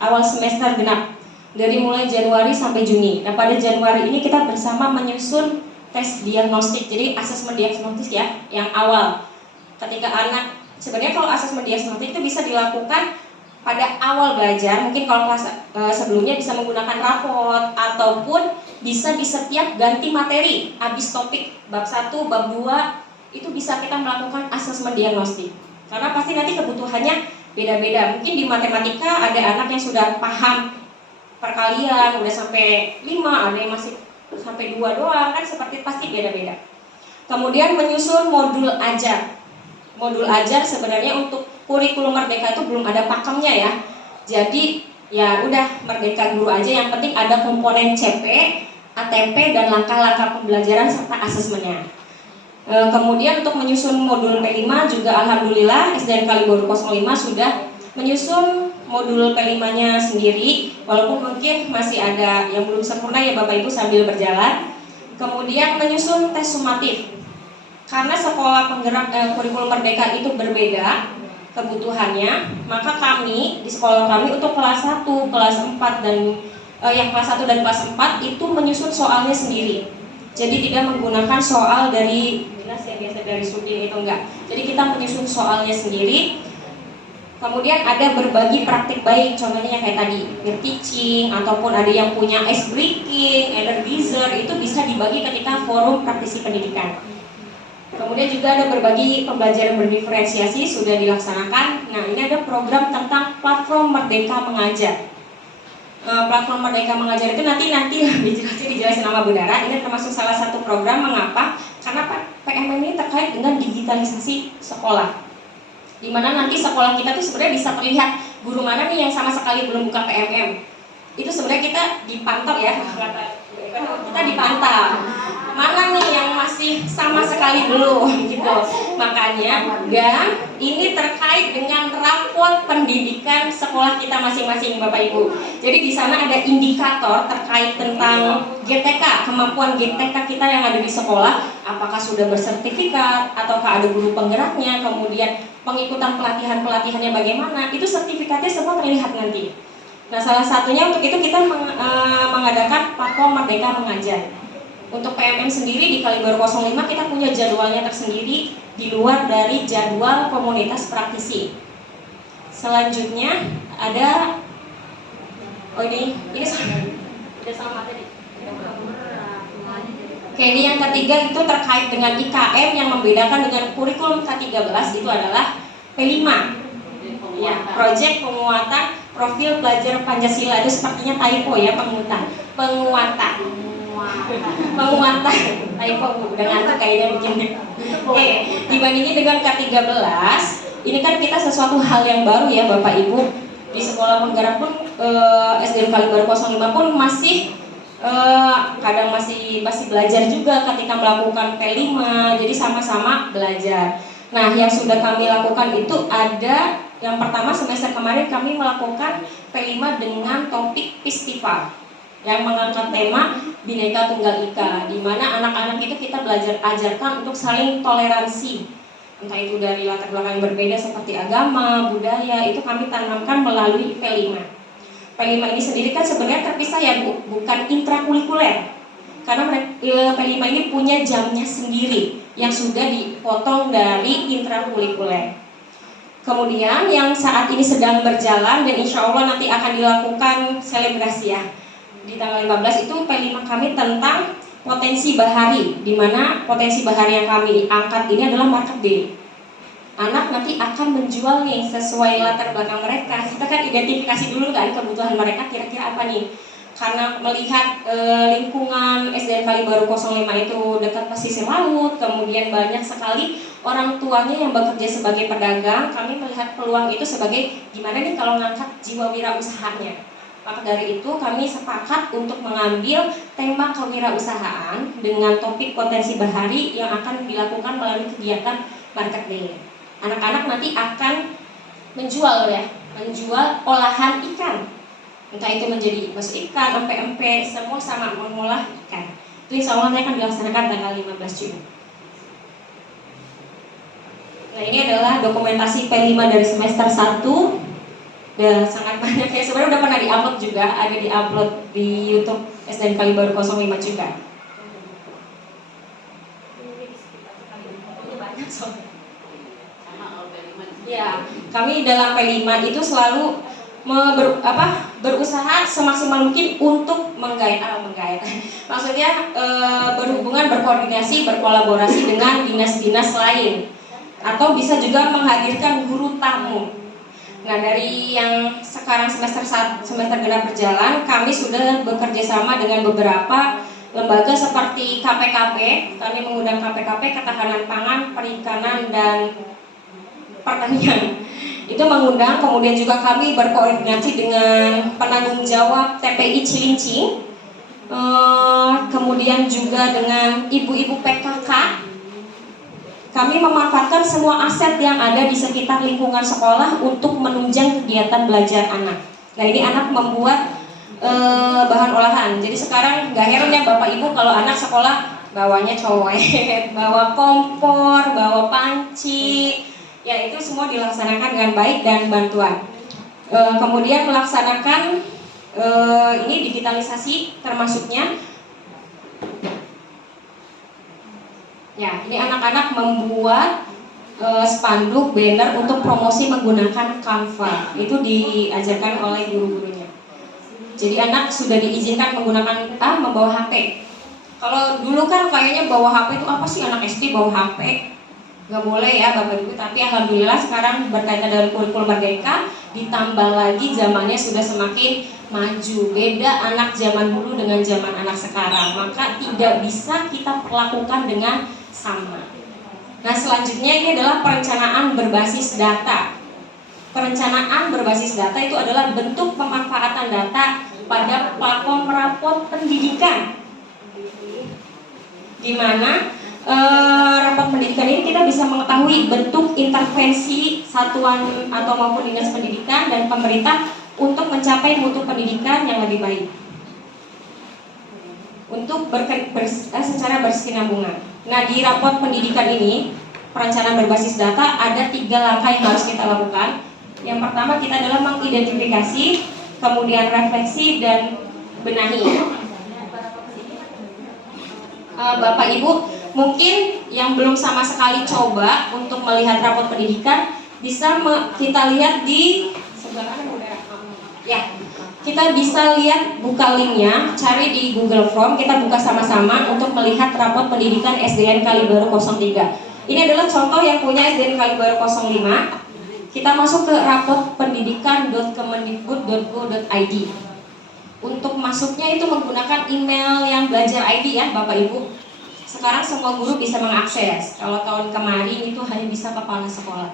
awal semester genap, dari mulai Januari sampai Juni. Nah pada Januari ini kita bersama menyusun tes diagnostik, jadi asesmen diagnostik ya, yang awal. Ketika anak, sebenarnya kalau asesmen diagnostik itu bisa dilakukan pada awal belajar, mungkin kalau kelas sebelumnya bisa menggunakan raport ataupun bisa di setiap ganti materi, habis topik bab 1, bab 2 itu bisa kita melakukan asesmen diagnostik. Karena pasti nanti kebutuhannya beda-beda. Mungkin di matematika ada anak yang sudah paham perkalian, udah sampai 5, ada yang masih sampai 2 doang, kan seperti pasti beda-beda. Kemudian menyusun modul ajar. Modul ajar sebenarnya untuk kurikulum Merdeka itu belum ada pakemnya ya. Jadi ya udah Merdeka Guru aja, yang penting ada komponen CP, ATP, dan langkah-langkah pembelajaran serta asesmennya. Kemudian untuk menyusun modul P5 juga alhamdulillah SDN Kalibaru 05 sudah menyusun modul P5-nya sendiri, walaupun mungkin masih ada yang belum sempurna ya Bapak Ibu sambil berjalan. Kemudian menyusun tes sumatif. Karena sekolah penggerak kurikulum Merdeka itu berbeda kebutuhannya, maka kami di sekolah kami untuk kelas 1, kelas 4 dan yang kelas 1 dan kelas 4 itu menyusun soalnya sendiri. Jadi tidak menggunakan soal dari dinas yang biasa dari Sudin, itu enggak. Jadi kita menyusun soalnya sendiri. Kemudian ada berbagi praktik baik, contohnya kayak tadi peer teaching, ataupun ada yang punya ice breaking, energizer, itu bisa dibagi ketika forum praktisi pendidikan. Kemudian juga ada berbagi pembelajaran berdiferensiasi sudah dilaksanakan. Nah, ini ada program tentang platform Merdeka Mengajar. Platform Merdeka Mengajar itu nanti lebih jelasnya dijelasin sama Bu Dara. Ini termasuk salah satu program. Mengapa? Karena PMM ini terkait dengan digitalisasi sekolah, dimana nanti sekolah kita tuh sebenarnya bisa terlihat guru mana nih yang sama sekali belum buka PMM. Itu sebenarnya kita dipantau ya, kita dipantau mana nih yang masih sama sekali belum gitu. Makanya dan ini terkait dengan rapor pendidikan sekolah kita masing-masing Bapak Ibu. Jadi di sana ada indikator terkait tentang GTK, kemampuan GTK kita yang ada di sekolah, apakah sudah bersertifikat ataukah ada guru penggeraknya, kemudian pengikutan pelatihannya bagaimana, itu sertifikatnya semua terlihat nanti. Nah, salah satunya untuk itu kita mengadakan platform Merdeka Mengajar. Untuk PMM sendiri di Kalibaru 05 kita punya jadwalnya tersendiri di luar dari jadwal komunitas praktisi. Selanjutnya ada ini udah sama tadi. Oke, ini yang ketiga itu terkait dengan IKM yang membedakan dengan kurikulum K13 itu adalah P5. Ya, proyek penguatan profil pelajar Pancasila, itu sepertinya typo ya, penguatan typo, udah ngantuk kayaknya begini. Oke, dibandingin dengan K13, ini kan kita sesuatu hal yang baru ya Bapak Ibu. Di sekolah penggerak pun SDN Kalibaru 05 pun masih kadang masih belajar juga ketika melakukan P5, jadi sama-sama belajar. Nah, yang sudah kami lakukan itu ada yang pertama semester kemarin kami melakukan P5 dengan topik festival yang mengangkat tema Bhinneka Tunggal Ika, di mana anak-anak itu kita ajarkan untuk saling toleransi, entah itu dari latar belakang yang berbeda seperti agama, budaya, itu kami tanamkan melalui P5. P5 ini sendiri kan sebenarnya terpisah ya Bu, bukan intrakurikuler, karena P5 ini punya jamnya sendiri yang sudah dipotong dari intrakurikuler. Kemudian yang saat ini sedang berjalan dan insya Allah nanti akan dilakukan selebrasi ya di tanggal 15 itu P5 kami tentang potensi bahari, di mana potensi bahari yang kami angkat ini adalah market day. Anak nanti akan menjual nih sesuai latar belakang mereka. Kita kan identifikasi dulu kan kebutuhan mereka kira-kira apa nih. Karena melihat lingkungan SDN Kalibaru 05 itu dekat pesisir laut, kemudian banyak sekali orang tuanya yang bekerja sebagai pedagang, kami melihat peluang itu sebagai gimana nih kalau ngangkat jiwa wirausahanya. Maka dari itu kami sepakat untuk mengambil tema kewirausahaan dengan topik potensi bahari yang akan dilakukan melalui kegiatan market day. Anak-anak nanti akan menjual olahan ikan. Entah itu menjadi bakso ikan, empek-empek, semua sama mengolah ikan. Itu insya Allah akan dilaksanakan tanggal 15 Juni. Nah, ini adalah dokumentasi P5 dari semester 1. Udah sangat banyak ya, sebenarnya udah pernah di-upload juga, ada di-upload di YouTube SDN Kalibaru 05 juga. Banyak soalnya. Ya, kami dalam P5 itu selalu berusaha semaksimal mungkin untuk menggait. Maksudnya berhubungan, berkoordinasi, berkolaborasi dengan dinas-dinas lain, atau bisa juga menghadirkan guru tamu. Nah, dari yang sekarang semester genap berjalan, kami sudah bekerja sama dengan beberapa lembaga seperti KPKP. Kami mengundang KPKP, Ketahanan Pangan, Perikanan, dan Pertanian. Itu mengundang, kemudian juga kami berkoordinasi dengan penanggung jawab TPI Cilincing, kemudian juga dengan ibu-ibu PKK. Kami memanfaatkan semua aset yang ada di sekitar lingkungan sekolah untuk menunjang kegiatan belajar anak. Nah, ini anak membuat bahan olahan. Jadi sekarang gak heran ya Bapak Ibu kalau anak sekolah bawanya cowek, bawa kompor, bawa panci. Ya, itu semua dilaksanakan dengan baik dan bantuan. Kemudian melaksanakan ini digitalisasi termasuknya. Ya, ini anak-anak membuat spanduk, banner untuk promosi menggunakan Canva. Itu diajarkan oleh guru-gurunya. Jadi anak sudah diizinkan menggunakan membawa HP. Kalau dulu kan kayaknya bawa HP itu apa sih, anak SD bawa HP? Gak boleh ya Bapak Ibu, tapi alhamdulillah sekarang berkaitan dengan kurikulum Merdeka, ditambah lagi zamannya sudah semakin maju. Beda anak zaman dulu dengan zaman anak sekarang, maka tidak bisa kita perlakukan dengan sama. Nah, selanjutnya ini adalah perencanaan berbasis data. Perencanaan berbasis data itu adalah bentuk pemanfaatan data pada platform rapor pendidikan, di mana rapor pendidikan ini kita bisa mengetahui bentuk intervensi satuan atau maupun dinas pendidikan dan pemerintah untuk mencapai mutu pendidikan yang lebih baik, untuk secara berkesinambungan. Nah, di rapor pendidikan ini, perencanaan berbasis data, ada 3 langkah yang harus kita lakukan. Yang pertama, kita adalah mengidentifikasi, kemudian refleksi, dan benahi. Bapak Ibu, mungkin yang belum sama sekali coba untuk melihat rapor pendidikan, bisa kita lihat di sebelah kanan, ya. Kita bisa lihat, buka linknya, cari di Google Form, kita buka sama-sama untuk melihat rapor pendidikan SDN Kalibaru 03. Ini adalah contoh yang punya SDN Kalibaru 05. Kita masuk ke rapor pendidikan.kemendikbud.go.id. Untuk masuknya itu menggunakan email yang belajar ID ya Bapak Ibu. Sekarang semua guru bisa mengakses. Kalau tahun kemarin itu hanya bisa kepala sekolah.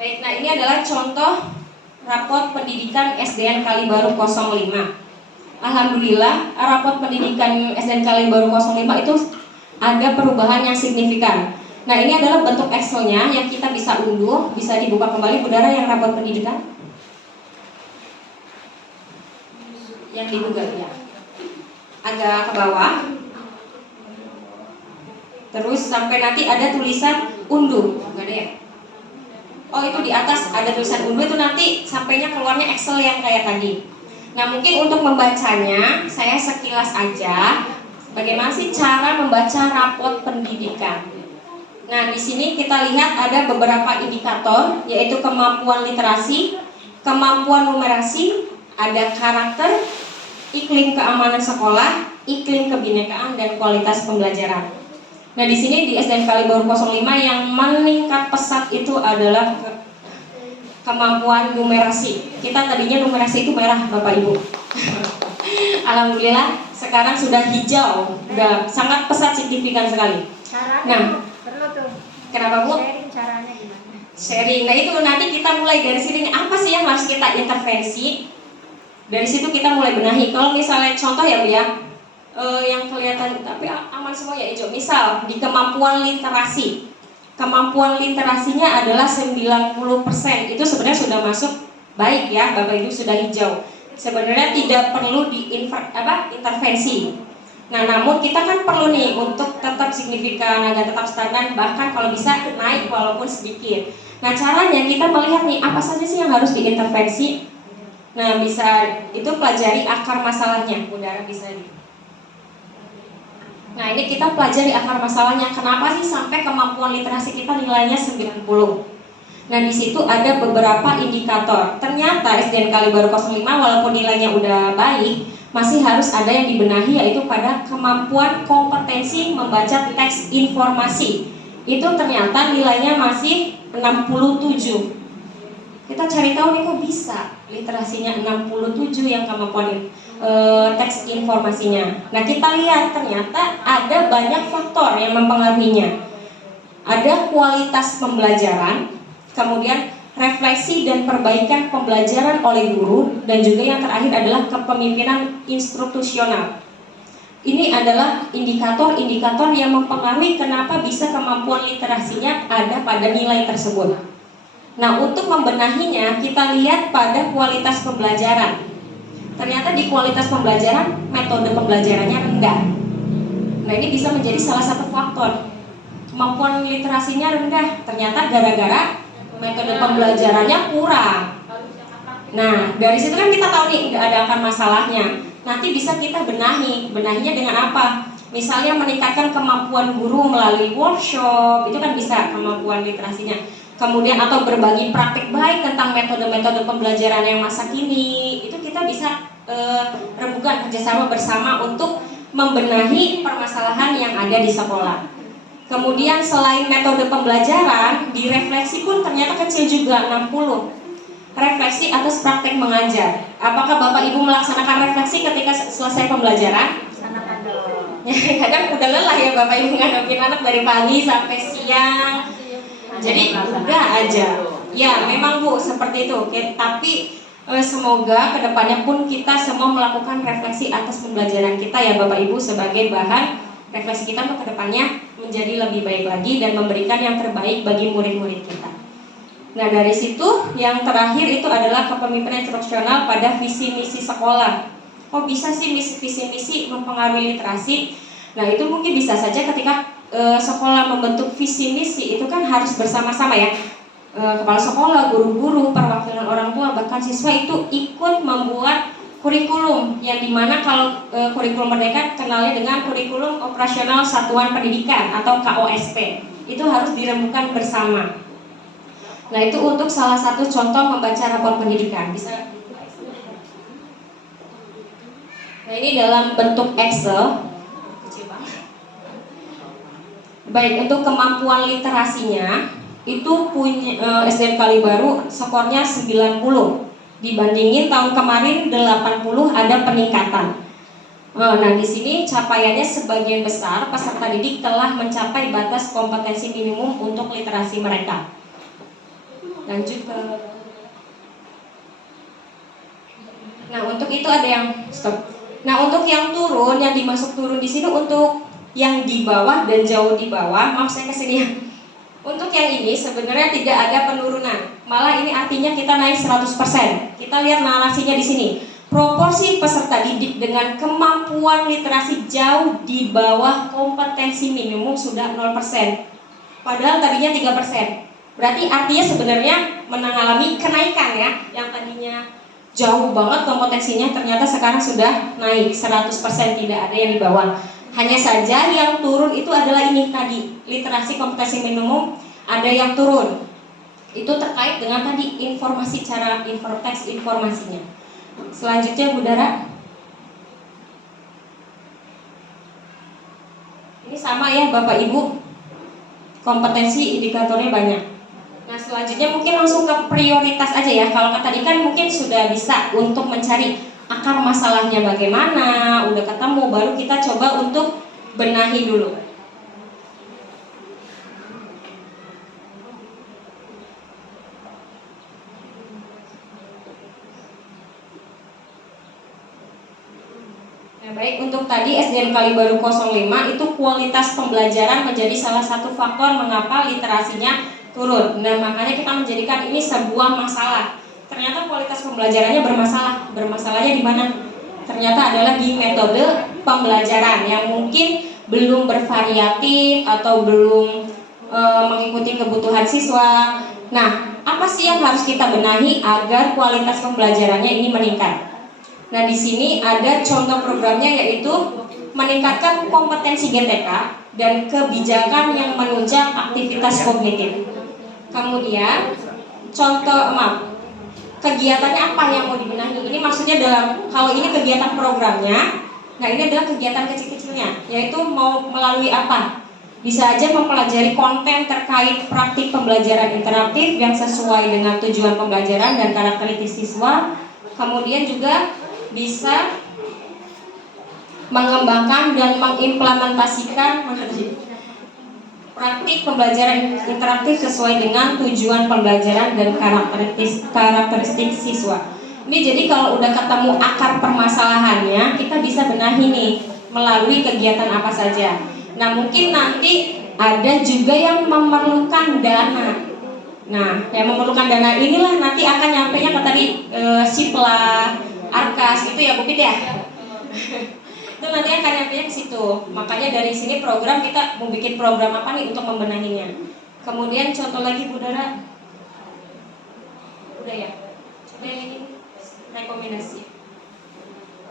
Baik, nah ini adalah contoh rapor pendidikan SDN Kalibaru 05. Alhamdulillah, rapor pendidikan SDN Kalibaru 05 itu ada perubahan yang signifikan. Nah, ini adalah bentuk Excel-nya yang kita bisa unduh, bisa dibuka kembali. Budara yang rapor pendidikan yang dibuka ya, agak ke bawah. Terus sampai nanti ada tulisan unduh, nggak ada ya? Oh, itu di atas ada tulisan unduh, itu nanti sampainya keluarnya Excel yang kayak tadi. Nah, mungkin untuk membacanya saya sekilas aja bagaimana sih cara membaca rapor pendidikan. Nah, di sini kita lihat ada beberapa indikator, yaitu kemampuan literasi, kemampuan numerasi, ada karakter, iklim keamanan sekolah, iklim kebinekaan, dan kualitas pembelajaran. Nah, di sini di SDN Kalibaru 05 yang meningkat pesat itu adalah kemampuan numerasi. Kita tadinya numerasi itu merah, Bapak Ibu. Alhamdulillah sekarang sudah hijau, sudah sangat pesat, signifikan sekali. Nah, perlu tuh. kenapa Bu? Sharing caranya gimana? Sharing. Nah, itu nanti kita mulai dari sini. Apa sih yang harus kita intervensi? Dari situ kita mulai benahi. Kalau misalnya contoh ya Bu ya, yang kelihatan tapi aman semua ya hijau. Misal di kemampuan literasi, kemampuan literasinya adalah 90%. Itu sebenarnya sudah masuk baik ya, Bapak Ibu, sudah hijau. Sebenarnya tidak perlu intervensi. Nah, namun kita kan perlu nih untuk tetap signifikan, agar tetap stagnan, bahkan kalau bisa naik walaupun sedikit. Nah, caranya kita melihat nih apa saja sih yang harus diintervensi. Nah, bisa itu pelajari akar masalahnya, Budara bisa di. Nah, ini kita pelajari akar masalahnya. Kenapa sih sampai kemampuan literasi kita nilainya 90? Nah, di situ ada beberapa indikator. Ternyata SDN Kalibaru 05 walaupun nilainya udah baik, masih harus ada yang dibenahi, yaitu pada kemampuan kompetensi membaca teks informasi. Itu ternyata nilainya masih 67. Kita cari tahu nih kok bisa literasinya 67 yang kemampuan teks informasinya. Nah, kita lihat ternyata ada banyak faktor yang mempengaruhinya. Ada kualitas pembelajaran, kemudian refleksi dan perbaikan pembelajaran oleh guru, dan juga yang terakhir adalah kepemimpinan institusional. Ini adalah indikator-indikator yang mempengaruhi kenapa bisa kemampuan literasinya ada pada nilai tersebut. Nah, untuk membenahinya kita lihat pada kualitas pembelajaran. Ternyata di kualitas pembelajaran metode pembelajarannya rendah. Nah, ini bisa menjadi salah satu faktor. Kemampuan literasinya rendah ternyata gara-gara metode pembelajarannya kurang. Nah, dari situ kan kita tahu nih nggak ada akan masalahnya. Nanti bisa kita benahinya dengan apa? Misalnya meningkatkan kemampuan guru melalui workshop, itu kan bisa kemampuan literasinya. Kemudian atau berbagi praktik baik tentang metode-metode pembelajaran yang masa kini, itu kita bisa rembukan kerjasama bersama untuk membenahi permasalahan yang ada di sekolah. Kemudian selain metode pembelajaran, di refleksi pun ternyata kecil juga, 60. Refleksi atas praktek mengajar. Apakah Bapak Ibu melaksanakan refleksi ketika selesai pembelajaran? Kadang udah lelah ya Bapak Ibu ngadepin anak dari pagi sampai siang. Jadi udah aja. Ya memang Bu seperti itu. Oke, tapi semoga kedepannya pun kita semua melakukan refleksi atas pembelajaran kita ya Bapak Ibu, sebagai bahan refleksi kita untuk kedepannya menjadi lebih baik lagi dan memberikan yang terbaik bagi murid-murid kita. Nah, dari situ yang terakhir itu adalah kepemimpinan instruksional pada visi misi sekolah. Kok bisa sih visi misi mempengaruhi literasi? Nah, itu mungkin bisa saja ketika sekolah membentuk visi misi itu kan harus bersama-sama ya. Kepala sekolah, guru-guru, perwakilan orang tua, bahkan siswa itu ikut membuat kurikulum, yang dimana kalau kurikulum Merdeka kenalnya dengan kurikulum operasional satuan pendidikan atau KOSP. Itu harus dirembukan bersama. Nah, itu untuk salah satu contoh membaca rapor pendidikan. Bisa. Nah, ini dalam bentuk Excel. Kecil banget. Baik, untuk kemampuan literasinya itu punya SDN Kalibaru skornya 90. Dibandingin tahun kemarin 80 ada peningkatan. Nah, di sini capaiannya sebagian besar peserta didik telah mencapai batas kompetensi minimum untuk literasi mereka. Lanjut ke. Nah, untuk itu ada yang stop. Nah, untuk yang turun, yang dimasuk turun di sini untuk yang di bawah dan jauh di bawah, maaf saya kesini ya. Untuk yang ini sebenarnya tidak ada penurunan. Malah ini artinya kita naik 100%. Kita lihat narasinya di sini. Proporsi peserta didik dengan kemampuan literasi jauh di bawah kompetensi minimum sudah 0%. Padahal tadinya 3%. Berarti artinya sebenarnya mengalami kenaikan ya. Yang tadinya jauh banget kompetensinya ternyata sekarang sudah naik 100%, tidak ada yang di bawah. Hanya saja yang turun itu adalah ini tadi, literasi kompetensi minimum ada yang turun. Itu terkait dengan tadi informasi, cara teks informasinya. Selanjutnya Bu Dara. Ini sama ya Bapak Ibu, kompetensi indikatornya banyak. Nah, selanjutnya mungkin langsung ke prioritas aja ya. Kalau tadi kan mungkin sudah bisa untuk mencari akar masalahnya bagaimana, udah ketemu, baru kita coba untuk benahi dulu. Nah, baik, untuk tadi SDN Kalibaru 05 itu kualitas pembelajaran menjadi salah satu faktor mengapa literasinya turun. Nah, makanya kita menjadikan ini sebuah masalah. Ternyata kualitas pembelajarannya bermasalah. Bermasalahnya di mana? Ternyata adalah di metode pembelajaran yang mungkin belum bervariatif atau belum mengikuti kebutuhan siswa. Nah, apa sih yang harus kita benahi agar kualitas pembelajarannya ini meningkat? Nah, di sini ada contoh programnya, yaitu meningkatkan kompetensi GTK dan kebijakan yang menunjang aktivitas kognitif. Kemudian kegiatannya apa yang mau dibenahi. Ini maksudnya kalau ini kegiatan programnya, nah ini adalah kegiatan kecil-kecilnya, yaitu mau melalui apa? Bisa aja mempelajari konten terkait praktik pembelajaran interaktif yang sesuai dengan tujuan pembelajaran dan karakteristik siswa. Kemudian juga bisa mengembangkan dan mengimplementasikan praktik pembelajaran interaktif sesuai dengan tujuan pembelajaran dan karakteristik siswa. Ini jadi kalau udah ketemu akar permasalahannya, kita bisa benahi nih melalui kegiatan apa saja. Nah, mungkin nanti ada juga yang memerlukan dana. Nah, yang memerlukan dana inilah nanti akan nyampainya ke tadi Sipla, Arkas gitu ya Bu Pit ya. Itu nanti akan nyampainya ke situ. Makanya dari sini program kita mau bikin program apa nih untuk membenahinya. Kemudian contoh lagi Bu Dara. Udah ya. Coba yang ini rekomendasi.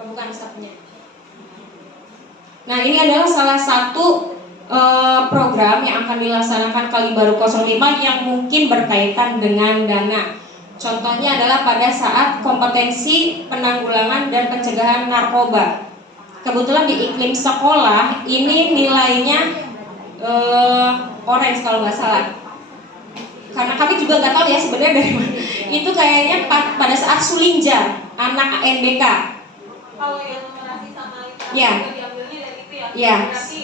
Bukan subnya. Nah, ini adalah salah satu program yang akan dilaksanakan Kali Baru 05 yang mungkin berkaitan dengan dana. Contohnya adalah pada saat kompetensi penanggulangan dan pencegahan narkoba. Kebetulan di iklim sekolah ini nilainya orange kalau nggak salah. Karena kami juga nggak tahu ya sebenarnya dari mana. Itu kayaknya pada saat Sulinjar, anak ANBK. Kalau yang numerasi sama literasi Ya. juga diambilnya dari itu ya. Ya. Berarti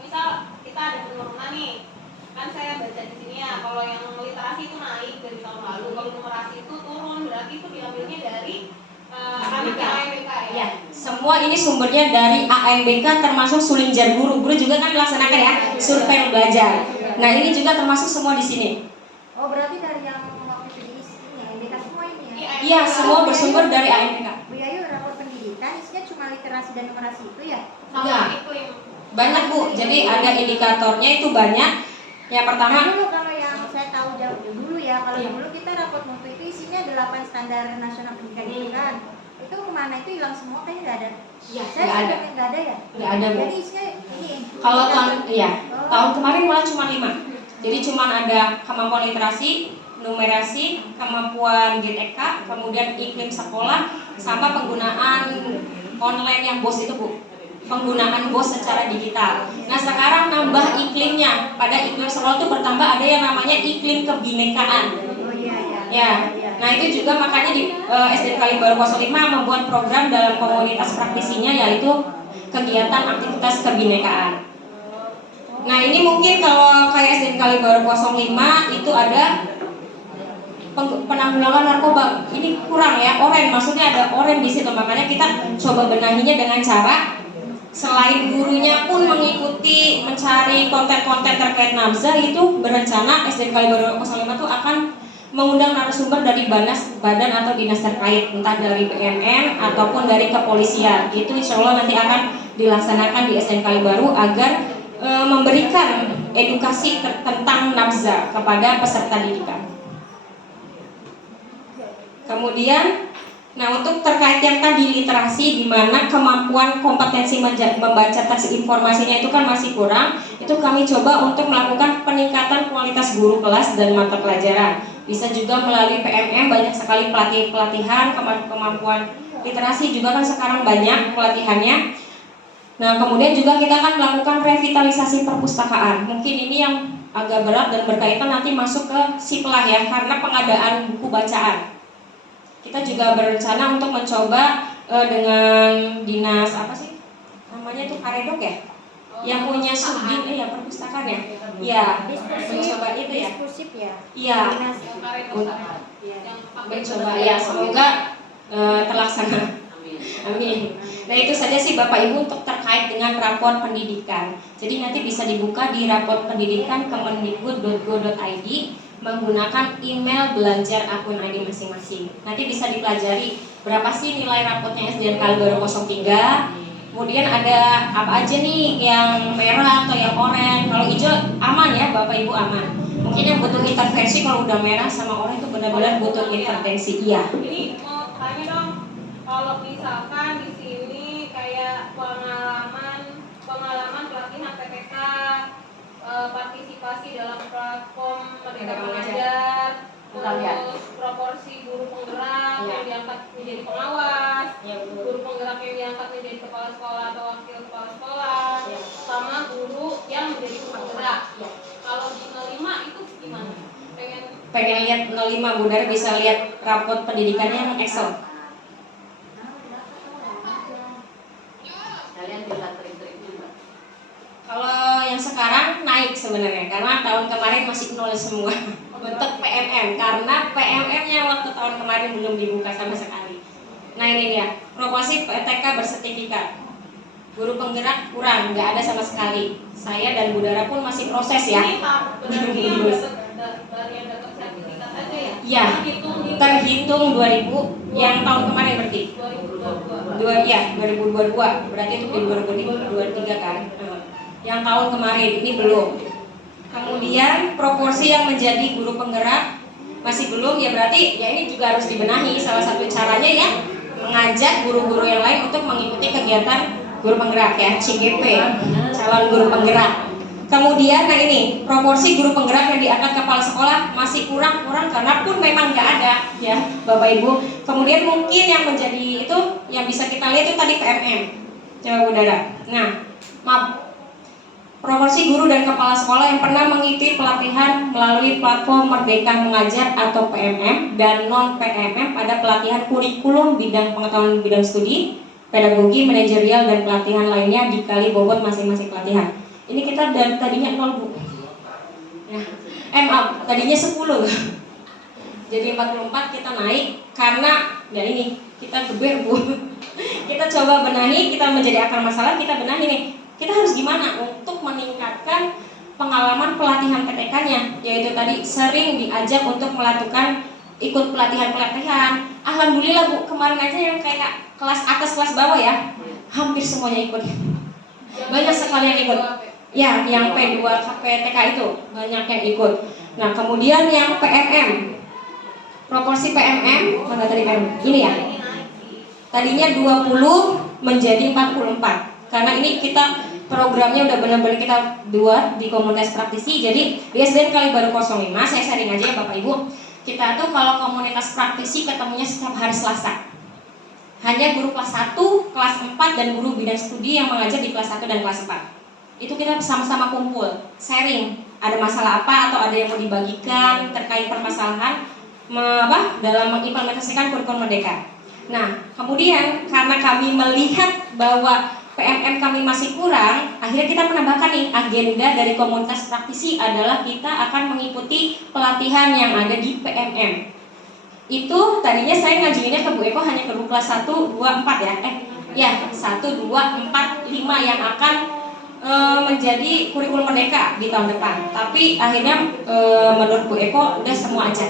misal kita ada penurunan nih. Kan saya baca di sini ya, kalau yang literasi itu naik dari tahun lalu, kalau numerasi itu turun, berarti itu diambilnya dari anak ANBK ya. Ya, semua ini sumbernya dari ANBK termasuk Sulinjar Guru. Guru juga kan melaksanakan ya survei belajar. Nah, ini juga termasuk semua di sini. Oh, berarti dari yang waktu itu diisi ANBK semua ini ya? Iya, semua bersumber dari ANBK. Bu Yayu, rapor pendidikan isinya cuma literasi dan numerasi itu ya? Sama Iya. iklim. Banyak Bu, jadi ada indikatornya itu banyak. Yang pertama, Dulu kalau yang saya tahu jauh dulu ya, kalau Iya. dulu kita rapor mutu itu isinya 8 standar nasional pendidikan itu kan. Itu kemana itu hilang semua kayaknya nggak ada. Iya, Saya nggak ada. sebenarnya nggak ada ya. Nggak ada Bu. Jadi isinya ini. Kalau tahun Oh. tahun kemarin malah cuma 5. Jadi cuma ada kemampuan literasi, numerasi, kemampuan GTK, kemudian iklim sekolah, sama penggunaan online yang BOS itu Bu. Penggunaan BOS secara digital. Nah, sekarang nambah iklimnya. Pada iklim sekolah itu bertambah ada yang namanya iklim kebinekaan. Oh iya iya. Ya. Nah, itu juga makanya di SDN Kali Baru 05 membuat program dalam komunitas praktisinya yaitu kegiatan aktivitas kebinekaan. Nah, ini mungkin kalau kayak SDN Kali Baru 05 itu ada penanggulangan narkoba. Ini kurang ya, oren, maksudnya ada oren di situ. Makanya kita coba benahinya dengan cara selain gurunya pun mengikuti mencari konten-konten terkait nafza, itu berencana SDN Kali Baru 05 itu akan mengundang narasumber dari badan atau dinas terkait, entah dari BNN ataupun dari kepolisian. Itu insya Allah nanti akan dilaksanakan di SDN Kali Baru agar memberikan edukasi tentang nafza kepada peserta didikan. Kemudian, nah untuk terkait yang tadi literasi, di mana kemampuan kompetensi membaca teks informasinya itu kan masih kurang, itu kami coba untuk melakukan peningkatan kualitas guru kelas dan mata pelajaran. Bisa juga melalui PMM, banyak sekali pelatihan kemampuan literasi juga kan sekarang banyak pelatihannya. Nah, kemudian juga kita akan melakukan revitalisasi perpustakaan. Mungkin ini yang agak berat dan berkaitan nanti masuk ke Siplah ya, karena pengadaan buku bacaan. Kita juga berencana untuk mencoba dengan dinas apa sih namanya itu Karedok ya, yang punya sudin ya perpustakaan ya, iya mencoba itu ya, Diskursif ya. iya Yang karet sama. Yang pakai mencoba ya, semoga terlaksana. Amin. Nah, itu saja sih Bapak Ibu untuk terkait dengan rapor pendidikan. Jadi nanti bisa dibuka di rapor pendidikan kemendikbud.go.id menggunakan email belajar akun ID masing-masing. Nanti bisa dipelajari berapa sih nilai rapotnya SDN Kali Baru 03. Kemudian ada apa aja nih yang merah atau yang oranye. Kalau hijau aman ya Bapak Ibu, aman. Mungkin yang butuh intervensi kalau udah merah sama oranye itu benar-benar butuh intervensi. Iya. Ini mau tanya dong, kalau misalkan di sini kayak pengalaman pelatihan PPK, partisipasi dalam platform Merdeka Mengajar, Bukan ya? terus diangkat menjadi pengawas, Ya, betul. guru penggerak yang diangkat menjadi kepala sekolah atau wakil kepala sekolah, Ya. sama guru yang menjadi penggerak. Ya. Kalau di 05 itu gimana? Pengen lihat 05, Bu Dara bisa lihat rapot pendidikannya yang Excel. Kalian bisa trik-trik juga. Kalau yang sekarang naik sebenarnya karena tahun kemarin masih nol semua untuk PMM, karena PMM-nya waktu tahun kemarin belum dibuka sama sekali. Nah ini dia, proporsi PTK bersertifikat, guru penggerak kurang, nggak ada sama sekali. Saya dan Bu Dara pun masih proses ya. Ini berarti yang dapat sertifikat aja ya? Iya, terhitung 2000 yang tahun kemarin berarti. 2022 berarti itu di 2023 kan. Yang tahun kemarin ini belum. Kemudian proporsi yang menjadi guru penggerak masih belum, ya berarti ya ini juga harus dibenahi. Salah satu caranya ya mengajak guru-guru yang lain untuk mengikuti kegiatan guru penggerak ya, CGP, calon guru penggerak. Kemudian nah ini proporsi guru penggerak yang diangkat kepala sekolah masih kurang karena pun memang nggak ada ya Bapak Ibu. Kemudian mungkin yang menjadi itu yang bisa kita lihat itu tadi PMM. Coba Bu Dara. Nah, maaf. Proporsi guru dan kepala sekolah yang pernah mengikuti pelatihan melalui platform Merdeka Mengajar atau PMM dan non PMM pada pelatihan kurikulum bidang pengetahuan bidang studi, pedagogi, manajerial dan pelatihan lainnya dikali bobot masing-masing pelatihan. Ini kita dari tadinya 0 Bu. Ya. Maaf, tadinya 10. Jadi 44 kita naik karena ya ini kita geber Bu. Kita coba benahi, kita menjadi akar masalah, kita benahi nih. Kita harus gimana untuk meningkatkan pengalaman pelatihan PTK-nya, yaitu tadi sering diajak untuk melakukan ikut pelatihan-pelatihan. Alhamdulillah Bu, kemarin aja yang kayak kelas atas kelas bawah ya, hampir semuanya ikut. Banyak sekali yang ikut. Ya, yang P2 PTK itu banyak yang ikut. Nah, kemudian yang PMM. Proporsi PMM, mana tadi PMM? Ini ya. Tadinya 20 menjadi 44. Karena ini kita programnya udah benar-benar kita buat di komunitas praktisi. Jadi di SDN Kalibaru 05, saya sharing aja ya Bapak Ibu. Kita tuh kalau komunitas praktisi ketemunya setiap hari Selasa. Hanya guru kelas 1, kelas 4 dan guru bidang studi yang mengajar di kelas 1 dan kelas 4. Itu kita sama-sama kumpul, sharing. Ada masalah apa atau ada yang mau dibagikan terkait permasalahan dalam mengimplementasikan kurikulum Merdeka. Nah, kemudian karena kami melihat bahwa PMM kami masih kurang, akhirnya kita menambahkan nih agenda dari komunitas praktisi adalah kita akan mengikuti pelatihan yang ada di PMM. Itu tadinya saya ngajuinnya ke Bu Eko hanya ke kelas 1, 2, 4 ya. 1, 2, 4, 5 yang akan menjadi kurikulum Merdeka di tahun depan. Tapi akhirnya menurut Bu Eko udah semua aja.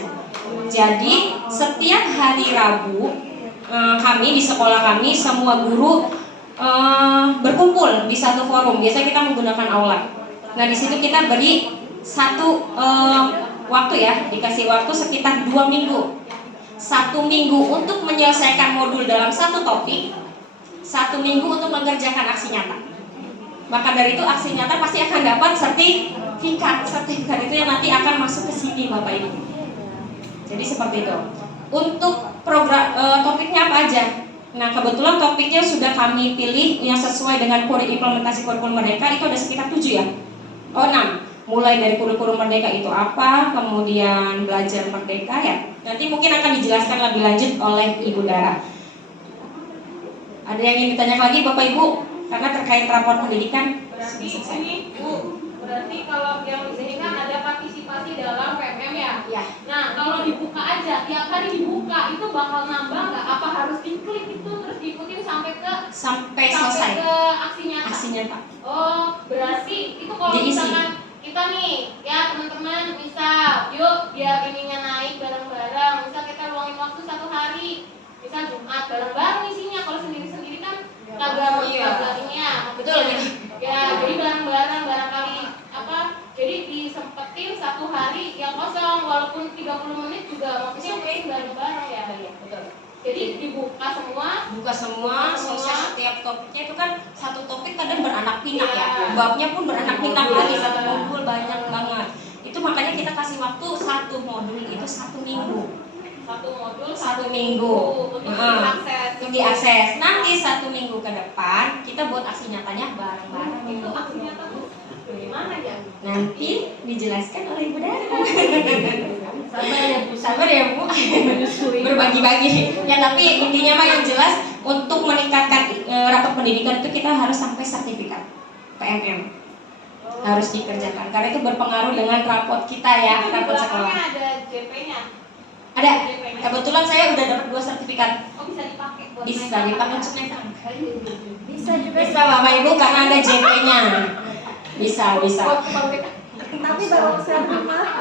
Jadi setiap hari Rabu kami di sekolah kami semua guru berkumpul di satu forum. Biasanya kita menggunakan aula. Nah di situ kita beri satu waktu ya, dikasih waktu sekitar 2 minggu. 1 minggu untuk menyelesaikan modul dalam satu topik, 1 minggu untuk mengerjakan aksi nyata. Maka dari itu aksi nyata pasti akan dapat sertifikat. Sertifikat itu yang nanti akan masuk ke sini Bapak Ibu. Jadi seperti itu. Untuk program topiknya apa aja? Nah kebetulan topiknya sudah kami pilih yang sesuai dengan implementasi kurikulum Merdeka itu ada sekitar 7 ya. 6. Mulai dari kurikulum Merdeka itu apa, kemudian belajar Merdeka ya. Nanti mungkin akan dijelaskan lebih lanjut oleh Ibu Dara. Ada yang ingin ditanya lagi Bapak Ibu? Karena terkait rapor pendidikan. Berarti ini Bu, berarti kalau yang di sini kan ada partisipasi dalam PMM ya? Ya. Nah kalau dibuka aja, tiap hari dibuka itu bakal nambah nggak? Apa harus diklik itu terus diikutin sampai selesai ke aksi nyata? Aksi nyata. Oh, berarti itu kalau Diisi. misalkan kita nih, ya teman-teman bisa, yuk biar ininya naik bareng-bareng. Misal kita luangin waktu 1 hari, misal Jumat bareng-bareng isinya. Kalau sendiri-sendiri kan kagak ininya. Betul. Ya, jadi bareng-bareng barangkali jadi disempetin 1 hari yang kosong walaupun 30 menit juga maksudnya bareng-bareng ya. Betul. Jadi dibuka semua, selesai setiap topiknya itu kan satu topik kadang beranak pinak Iya. ya. Babnya pun beranak pinak lagi, satu modul banyak banget. Itu makanya kita kasih waktu 1 modul itu 1 minggu. Satu modul Satu minggu. untuk diakses. Untuk diakses. Nanti 1 minggu ke depan kita buat aksi nyatanya bareng-bareng. Itu aksi nyata tuh gimana ya? Nanti dijelaskan oleh Ibu Dara. Sabar ya Bu. Berbagi-bagi. Ya tapi intinya mah yang jelas untuk meningkatkan rapat pendidikan itu kita harus sampai sertifikat PMM. Harus dikerjakan karena itu berpengaruh dengan rapot kita ya, Itu di rapot sekolah. belakangnya ada JP-nya. Ada. Kebetulan saya udah dapat 2 sertifikat. Oh, bisa dipakai buat Bisa dipakai untuk naik tangga. Bisa juga. Bisa Bapak Ibu karena ada JP-nya. Bisa. Tapi bawa ke rumah.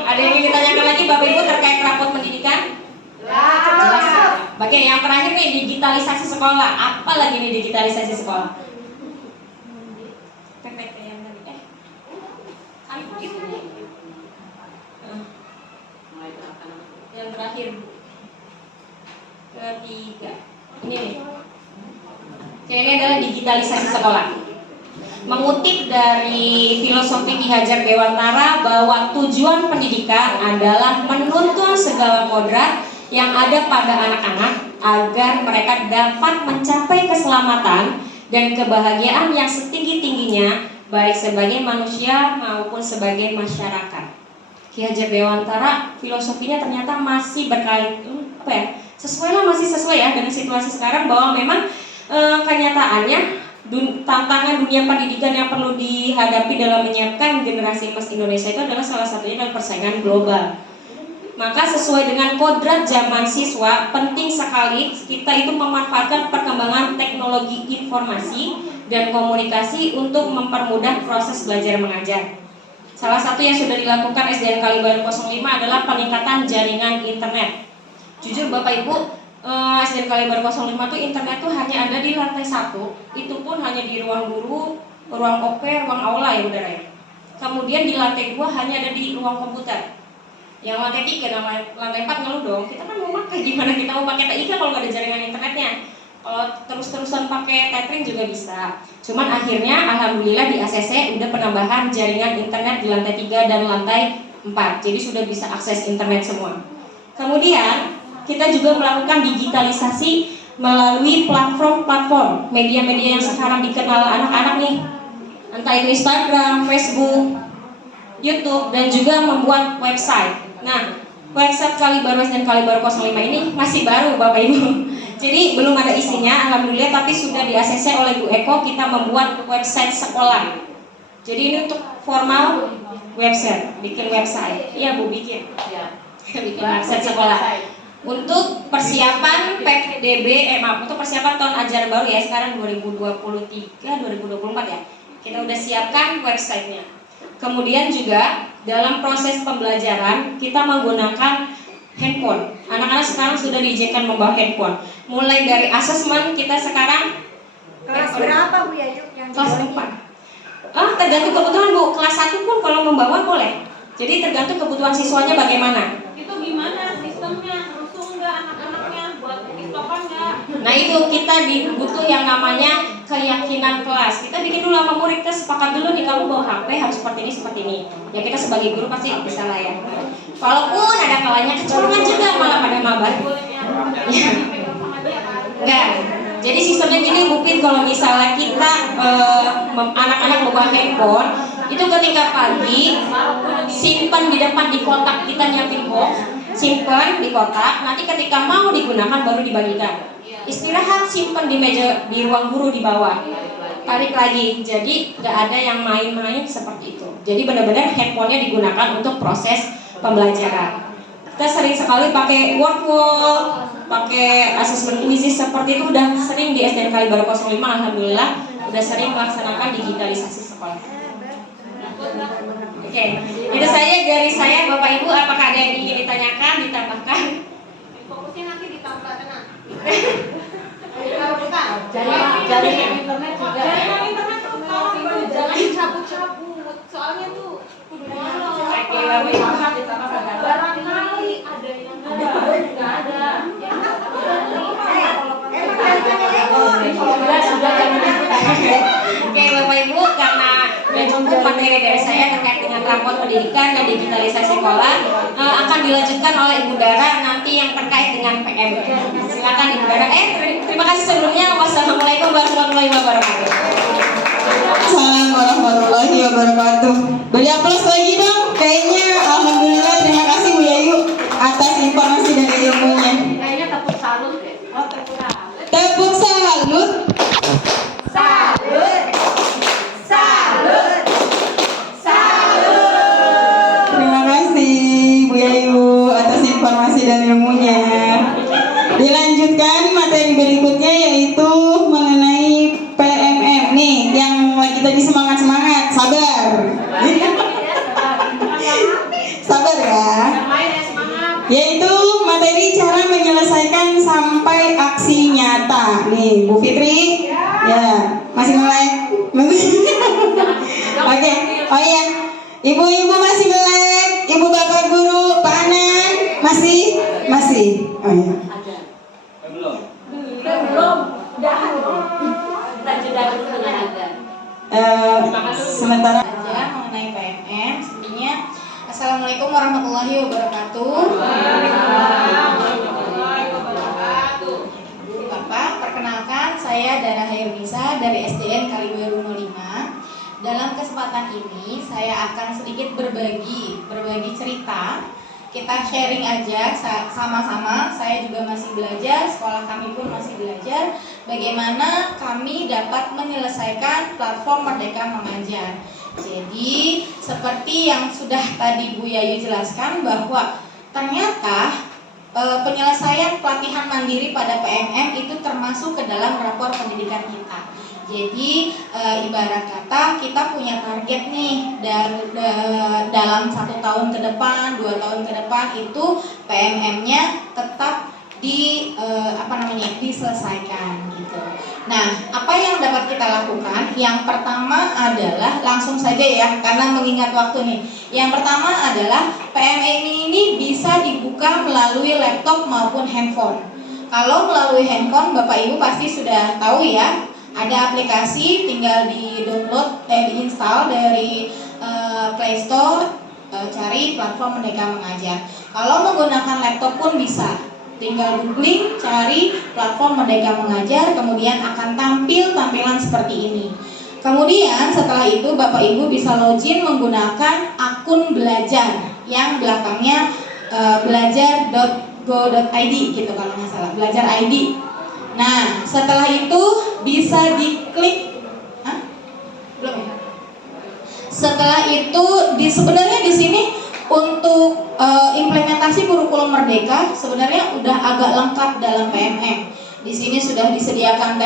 Ada yang ingin ditanyakan lagi Bapak Ibu terkait rapot pendidikan? Jelas. Oke, yang terakhir nih digitalisasi sekolah. Apa lagi nih digitalisasi sekolah? PPT yang tadi. Yang terakhir Bu. Ketiga. Ini nih. Oke, ini adalah digitalisasi sekolah. Mengutip dari filosofi Ki Hajar Dewantara bahwa tujuan pendidikan adalah menuntun segala kodrat yang ada pada anak-anak agar mereka dapat mencapai keselamatan dan kebahagiaan yang setinggi-tingginya baik sebagai manusia maupun sebagai masyarakat. Ki Hajar Dewantara filosofinya ternyata masih berkaitan masih sesuai ya dengan situasi sekarang bahwa memang kenyataannya tantangan dunia pendidikan yang perlu dihadapi dalam menyiapkan generasi emas Indonesia itu adalah salah satunya adalah persaingan global. Maka sesuai dengan kodrat zaman siswa, penting sekali kita itu memanfaatkan perkembangan teknologi informasi dan komunikasi untuk mempermudah proses belajar mengajar. Salah satu yang sudah dilakukan SDN Kalibaru 05 adalah peningkatan jaringan internet. Jujur Bapak Ibu, SDN Kalibaru 05 itu internet tuh hanya ada di lantai 1. Itu pun hanya di ruang guru, ruang OP, ruang aula ya Saudara ya. Kemudian di lantai 2 hanya ada di ruang komputer. Yang lantai 3 dan lantai 4 ngeluh dong. Kita kan mau pakai gimana kita mau pakai TIK kalau nggak ada jaringan internetnya. Kalau terus-terusan pakai tethering juga bisa. Cuman akhirnya alhamdulillah di ACC udah penambahan jaringan internet di lantai 3 dan lantai 4. Jadi sudah bisa akses internet semua. Kemudian kita juga melakukan digitalisasi melalui platform media-media yang sekarang dikenal anak-anak nih. Entah itu Instagram, Facebook, YouTube, dan juga membuat website. Nah, website Kalibaru dan Kalibaru 05 ini masih baru Bapak Ibu. Jadi belum ada isinya, alhamdulillah, tapi sudah di ACC oleh Bu Eko kita membuat website sekolah. Jadi ini untuk formal website, bikin website. Iya Bu, bikin. Bikin website sekolah. Untuk persiapan PDB, untuk persiapan tahun ajaran baru ya, sekarang 2023-2024 ya. Kita udah siapkan websitenya. Kemudian juga dalam proses pembelajaran kita menggunakan handphone. Anak-anak sekarang sudah diizinkan membawa handphone. Mulai dari asesmen kita sekarang Kelas berapa Bu ya Yuk? Yang kelas 4. Tergantung kebutuhan Bu. Kelas 1 pun kalau membawa boleh. Jadi tergantung kebutuhan siswanya bagaimana. Itu gimana sistemnya? Langsung nggak anak-anaknya buat tiktokan nggak? Nah itu kita butuh yang namanya keyakinan kelas. Kita bikin dulu sama murid, kita sepakat dulu nih kamu bawa HP harus seperti ini. Ya kita sebagai guru pasti bisa lah ya. Walaupun ada kalanya kecolongan juga malah pada mabar. Enggak. Jadi sistemnya gini Bu Pin, kalau misalnya kita anak-anak membawa handphone, itu ketika pagi simpan di depan di kotak, kita nyiapin box, simpan di kotak, nanti ketika mau digunakan baru dibagikan. Istirahat simpan di meja di ruang guru di bawah, tarik lagi. Jadi nggak ada yang main-main seperti itu. Jadi benar-benar handphonenya digunakan untuk proses pembelajaran. Kita sering sekali pakai word wall, pakai assessment quizzes seperti itu udah sering di SDN Kalibaru 05. Alhamdulillah udah sering melaksanakan digitalisasi sekolah. Oke, itu saja dari saya Bapak Ibu. Apakah ada yang ingin ditanyakan, ditambahkan? Fokusnya nanti di tambah tenang. Jaringan internet juga. Jaringan internet tuh tolong itu jangan dicabut-cabut. Soalnya tuh kudu dialog. Barangkali ada yang nggak ada. Oke Bapak Ibu, karena udah cukup materi dari saya terkait dengan rapor pendidikan dan digitalisasi sekolah akan dilanjutkan oleh Ibu Dara nanti yang terkait dengan PM. Silakan Ibu Dara. Terima kasih sebelumnya. Wassalamualaikum warahmatullahi wabarakatuh. Assalamualaikum warahmatullahi wabarakatuh. Beri aplaus lagi dong. Kayaknya alhamdulillah, terima kasih Bu Yayu atas informasi dan ilmunya. Kayaknya tepuk salut deh. Oh, tepuk salut. Tepuk salut. Salut. Salut. Salut. Terima kasih Bu Yayu atas informasi dan ilmunya. Dilanjutkan materi berikutnya yaitu mengenai PMM nih, yang lagi tadi semangat-semangat. Sabar. Sabar ya. Yaitu materi cara menyelesaikan sampai aksi nyata. Nih, Bu Fitri. Ya, masih melek. Oke. Oh iya. Ibu-ibu masih melek. Ibu bapak guru, Pak Anan masih? Oh iya. Belum. Kita jeda dulu dengan azan. Sementara Aja mengenai PMM sebelumnya. Assalamualaikum warahmatullahi wabarakatuh. Ibu Bapak, perkenalkan saya Dara Hayurnisa dari SDN Kalibaru 05. Dalam kesempatan ini saya akan sedikit berbagi cerita. Kita sharing aja sama-sama. Saya juga masih belajar, sekolah kami pun masih belajar bagaimana kami dapat menyelesaikan platform Merdeka Mengajar. Jadi seperti yang sudah tadi Bu Yayu jelaskan bahwa ternyata penyelesaian pelatihan mandiri pada PMM itu termasuk ke dalam rapor pendidikan kita. Jadi ibarat kata kita punya target nih dalam 1 tahun ke depan, 2 tahun ke depan itu PMM-nya tetap diselesaikan gitu. Nah, apa yang dapat kita lakukan? Yang pertama adalah langsung saja ya, karena mengingat waktu nih. Yang pertama adalah PMM ini bisa dibuka melalui laptop maupun handphone. Kalau melalui handphone, Bapak Ibu pasti sudah tahu ya. Ada aplikasi, tinggal di-download, diinstal dari Play Store, cari platform Merdeka Mengajar. Kalau menggunakan laptop pun bisa, tinggal googling, cari platform Merdeka Mengajar, kemudian akan tampil tampilan seperti ini. Kemudian setelah itu Bapak Ibu bisa login menggunakan akun belajar yang belakangnya belajar.go.id gitu kalau nggak salah, belajar ID. Nah, setelah itu bisa diklik, belum ya? Setelah itu sebenarnya di sini untuk implementasi kurikulum Merdeka sebenarnya udah agak lengkap dalam PMM. Di sini sudah disediakan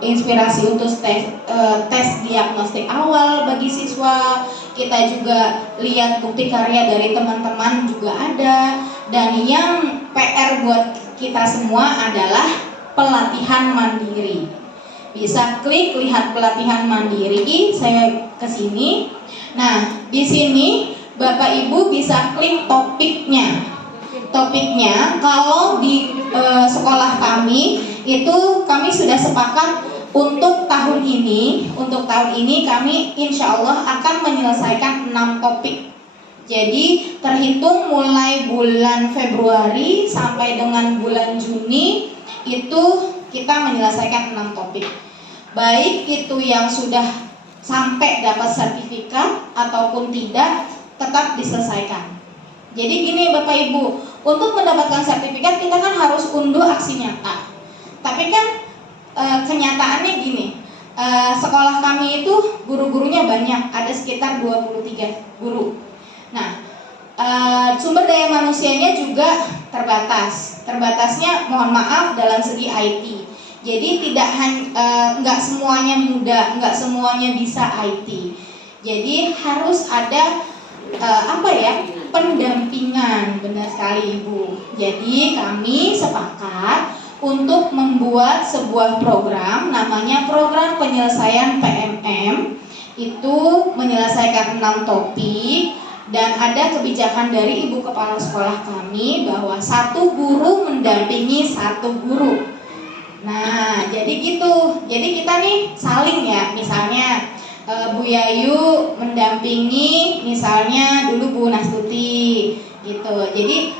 inspirasi untuk tes diagnostik awal bagi siswa. Kita juga lihat bukti karya dari teman-teman juga ada. Dan yang PR buat kita semua adalah pelatihan mandiri. Bisa klik lihat pelatihan mandiri, saya ke sini. Nah, di sini Bapak Ibu bisa klik topiknya. Topiknya kalau di sekolah kami itu kami sudah sepakat untuk tahun ini kami insya Allah akan menyelesaikan 6 topik. Jadi terhitung mulai bulan Februari sampai dengan bulan Juni itu kita menyelesaikan 6 topik. Baik itu yang sudah sampai dapat sertifikat ataupun tidak, tetap diselesaikan. Jadi gini Bapak Ibu, untuk mendapatkan sertifikat kita kan harus unduh aksi nyata. Tapi kan kenyataannya gini, sekolah kami itu guru-gurunya banyak, ada sekitar 23 guru. Nah, sumber daya manusianya juga terbatas. Terbatasnya mohon maaf dalam segi IT. Jadi nggak semuanya muda, nggak semuanya bisa IT. Jadi harus ada pendampingan, benar sekali Ibu. Jadi kami sepakat untuk membuat sebuah program namanya program penyelesaian PMM. Itu menyelesaikan 6 topik. Dan ada kebijakan dari Ibu Kepala Sekolah kami bahwa 1 guru mendampingi 1 guru. Nah, jadi gitu. Jadi kita nih saling ya, misalnya Bu Yayu mendampingi misalnya dulu Bu Nastuti gitu. Jadi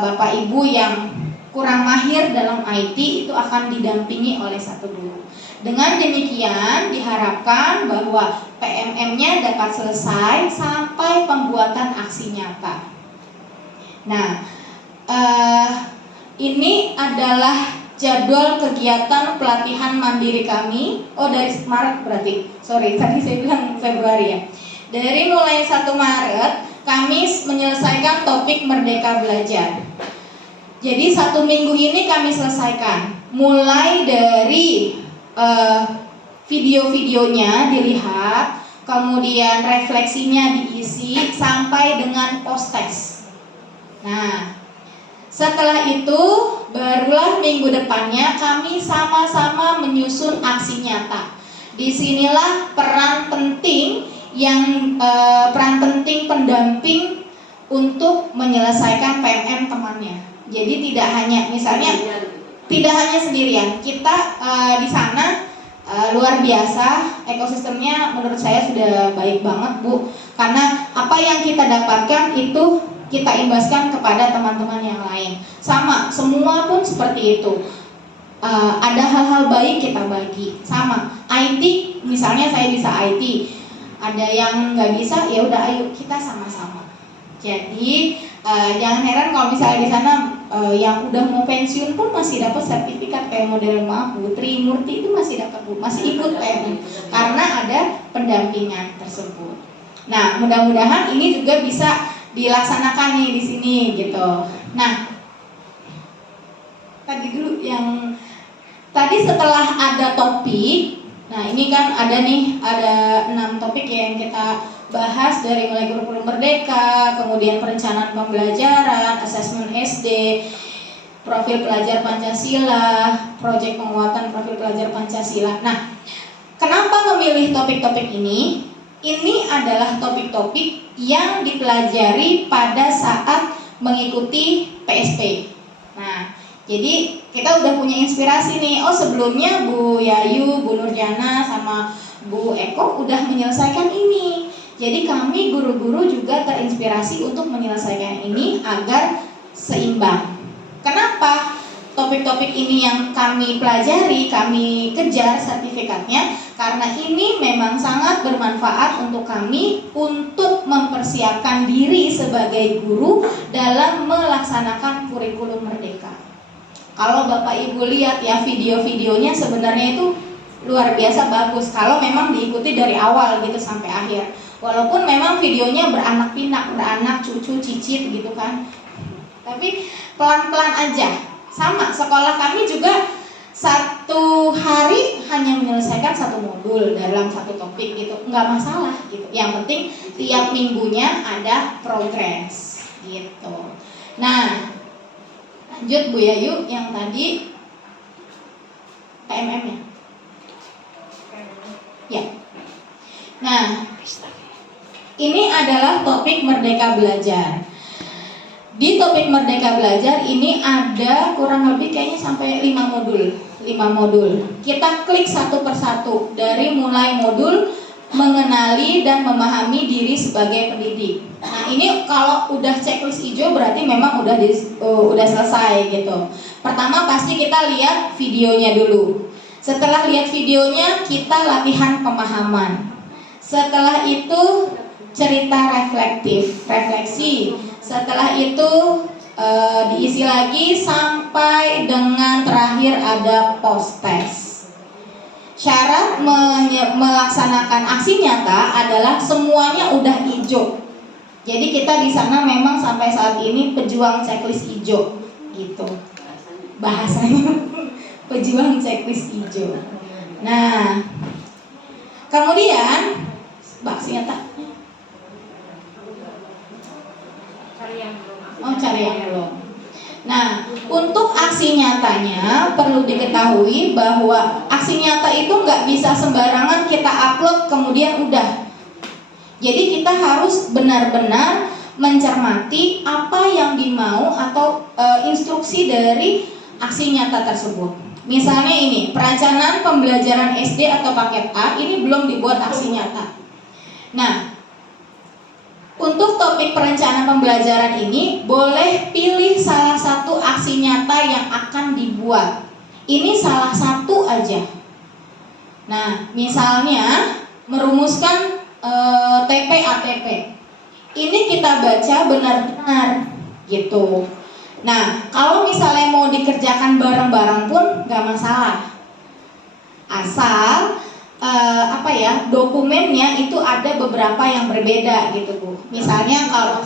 Bapak Ibu yang kurang mahir dalam IT itu akan didampingi oleh satu guru. Dengan demikian diharapkan bahwa PMM-nya dapat selesai sampai pembuatan aksi nyata. Nah, ini adalah jadwal kegiatan pelatihan mandiri kami. Oh, dari Maret berarti. Sorry, tadi saya bilang Februari ya. Dari mulai 1 Maret kami menyelesaikan topik Merdeka Belajar. Jadi 1 minggu ini kami selesaikan. Mulai dari video-videonya dilihat, kemudian refleksinya diisi sampai dengan post-test. Nah, setelah itu barulah minggu depannya kami sama-sama menyusun aksi nyata. Disinilah peran penting pendamping untuk menyelesaikan PMM temannya. Jadi tidak hanya sendirian. Kita di sana luar biasa, ekosistemnya menurut saya sudah baik banget Bu. Karena apa yang kita dapatkan itu kita imbaskan kepada teman-teman yang lain. Sama, semua pun seperti itu. Ada hal-hal baik kita bagi. Sama, IT misalnya saya bisa IT, ada yang nggak bisa, ya udah ayo kita sama-sama. Jadi jangan heran kalau misalnya di sana yang udah mau pensiun pun masih dapat sertifikat kayak model Bu Trimurti itu masih dapat Bu, masih ikut PMM karena ada pendampingan tersebut. Nah, mudah-mudahan ini juga bisa dilaksanakan nih di sini gitu. Nah, tadi setelah ada topik, nah ini kan ada 6 topik yang kita bahas dari mulai kurikulum merdeka, kemudian perencanaan pembelajaran, asesmen SD, profil pelajar Pancasila, proyek penguatan profil pelajar Pancasila. Nah, kenapa memilih topik-topik ini? Ini adalah topik-topik yang dipelajari pada saat mengikuti PSP. Nah, jadi kita udah punya inspirasi nih. Oh, sebelumnya Bu Yayu, Bu Nurjana, sama Bu Eko udah menyelesaikan ini. Jadi kami guru-guru juga terinspirasi untuk menyelesaikan ini agar seimbang. Kenapa? Topik-topik ini yang kami pelajari, kami kejar sertifikatnya karena ini memang sangat bermanfaat untuk kami untuk mempersiapkan diri sebagai guru dalam melaksanakan kurikulum merdeka. Kalau Bapak Ibu lihat ya video-videonya sebenarnya itu luar biasa bagus kalau memang diikuti dari awal gitu sampai akhir. Walaupun memang videonya beranak pinak, beranak cucu cicit gitu kan. Tapi pelan-pelan aja. Sama, sekolah kami juga 1 hari hanya menyelesaikan 1 modul dalam 1 topik gitu, nggak masalah gitu. Yang penting tiap minggunya ada progres gitu. Nah, lanjut Bu Yayu yang tadi PMM-nya. Ya. Nah, ini adalah topik Merdeka Belajar. Di topik Merdeka Belajar ini ada kurang lebih kayaknya sampai 5 modul. Kita klik satu persatu dari mulai modul mengenali dan memahami diri sebagai pendidik. Nah, ini kalau udah checklist hijau berarti memang udah selesai gitu. Pertama pasti kita lihat videonya dulu. Setelah lihat videonya kita latihan pemahaman. Setelah itu cerita refleksi. Setelah itu diisi lagi sampai dengan terakhir ada post test. Syarat melaksanakan aksi nyata adalah semuanya udah hijau. Jadi kita di sana memang sampai saat ini pejuang checklist hijau gitu. Bahasanya pejuang checklist hijau. Nah, kemudian aksi nyata. Cari yang belum. Nah, untuk aksi nyatanya perlu diketahui bahwa aksi nyata itu nggak bisa sembarangan kita upload kemudian udah. Jadi kita harus benar-benar mencermati apa yang dimau atau instruksi dari aksi nyata tersebut. Misalnya ini, perencanaan pembelajaran SD atau paket A ini belum dibuat aksi nyata. Nah, untuk topik perencanaan pembelajaran ini boleh pilih salah satu aksi nyata yang akan dibuat. Ini salah satu aja. Nah, misalnya merumuskan TP ATP. Ini kita baca benar-benar gitu. Nah, kalau misalnya mau dikerjakan bareng-bareng pun nggak masalah. Asal dokumennya itu ada beberapa yang berbeda gitu Bu. Misalnya kalau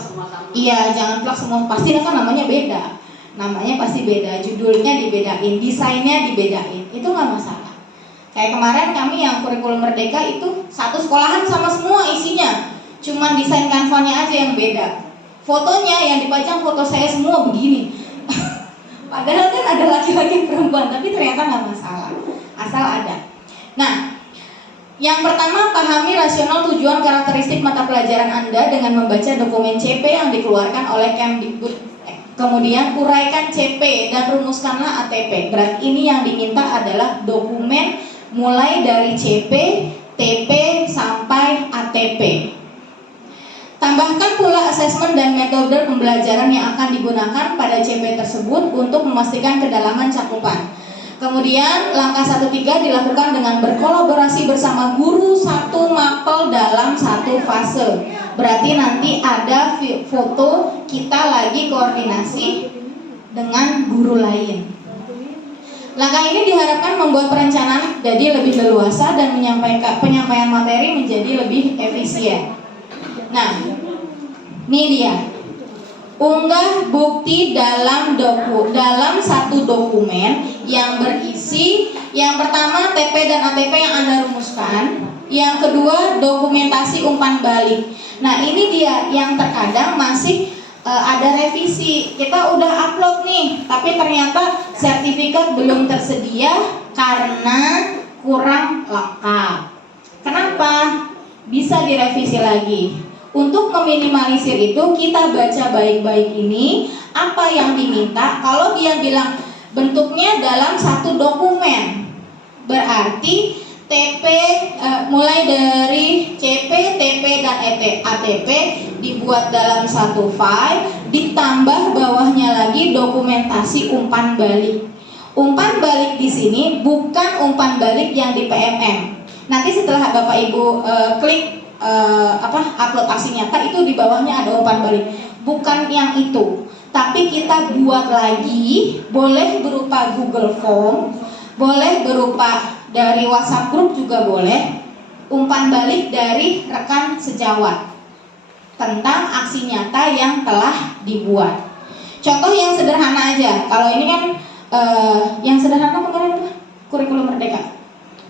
iya jangan plak semua, pasti kan namanya beda. Namanya pasti beda, judulnya dibedain, desainnya dibedain. Itu nggak masalah. Kayak kemarin kami yang kurikulum merdeka itu satu sekolahan sama semua isinya. Cuman desain kanvanya aja yang beda. Fotonya yang dipajang foto saya semua begini. Padahal kan ada laki-laki perempuan, tapi ternyata nggak masalah. Asal ada. Nah, yang pertama, pahami rasional tujuan karakteristik mata pelajaran Anda dengan membaca dokumen CP yang dikeluarkan oleh Kemdikbud. Kemudian uraikan CP dan rumuskanlah ATP. Berarti ini yang diminta adalah dokumen mulai dari CP, TP sampai ATP. Tambahkan pula asesmen dan metode pembelajaran yang akan digunakan pada CP tersebut untuk memastikan kedalaman cakupan. Kemudian langkah 1-3 dilakukan dengan berkolaborasi bersama guru satu mapel dalam satu fase. Berarti nanti ada foto kita lagi koordinasi dengan guru lain. Langkah ini diharapkan membuat perencanaan jadi lebih leluasa dan penyampaian materi menjadi lebih efisien. Nah, ini dia. Unggah bukti dalam satu dokumen yang berisi yang pertama TP dan ATP yang Anda rumuskan, yang kedua dokumentasi umpan balik. Nah, ini dia yang terkadang masih ada revisi. Kita udah upload nih, tapi ternyata sertifikat belum tersedia karena kurang lengkap. Kenapa? Bisa direvisi lagi. Untuk meminimalisir itu, kita baca baik-baik ini apa yang diminta. Kalau dia bilang bentuknya dalam satu dokumen, berarti TP mulai dari CP, TP dan ATP dibuat dalam satu file, ditambah bawahnya lagi dokumentasi umpan balik. Umpan balik di sini bukan umpan balik yang di PMM. Nanti setelah Bapak Ibu klik upload aksi nyata, itu di bawahnya ada umpan balik, bukan yang itu. Tapi kita buat lagi, boleh berupa Google Form, boleh berupa dari WhatsApp group juga boleh, umpan balik dari rekan sejawat tentang aksi nyata yang telah dibuat. Contoh yang sederhana aja, kalau ini kan yang sederhana kemarin apa? Kurikulum Merdeka,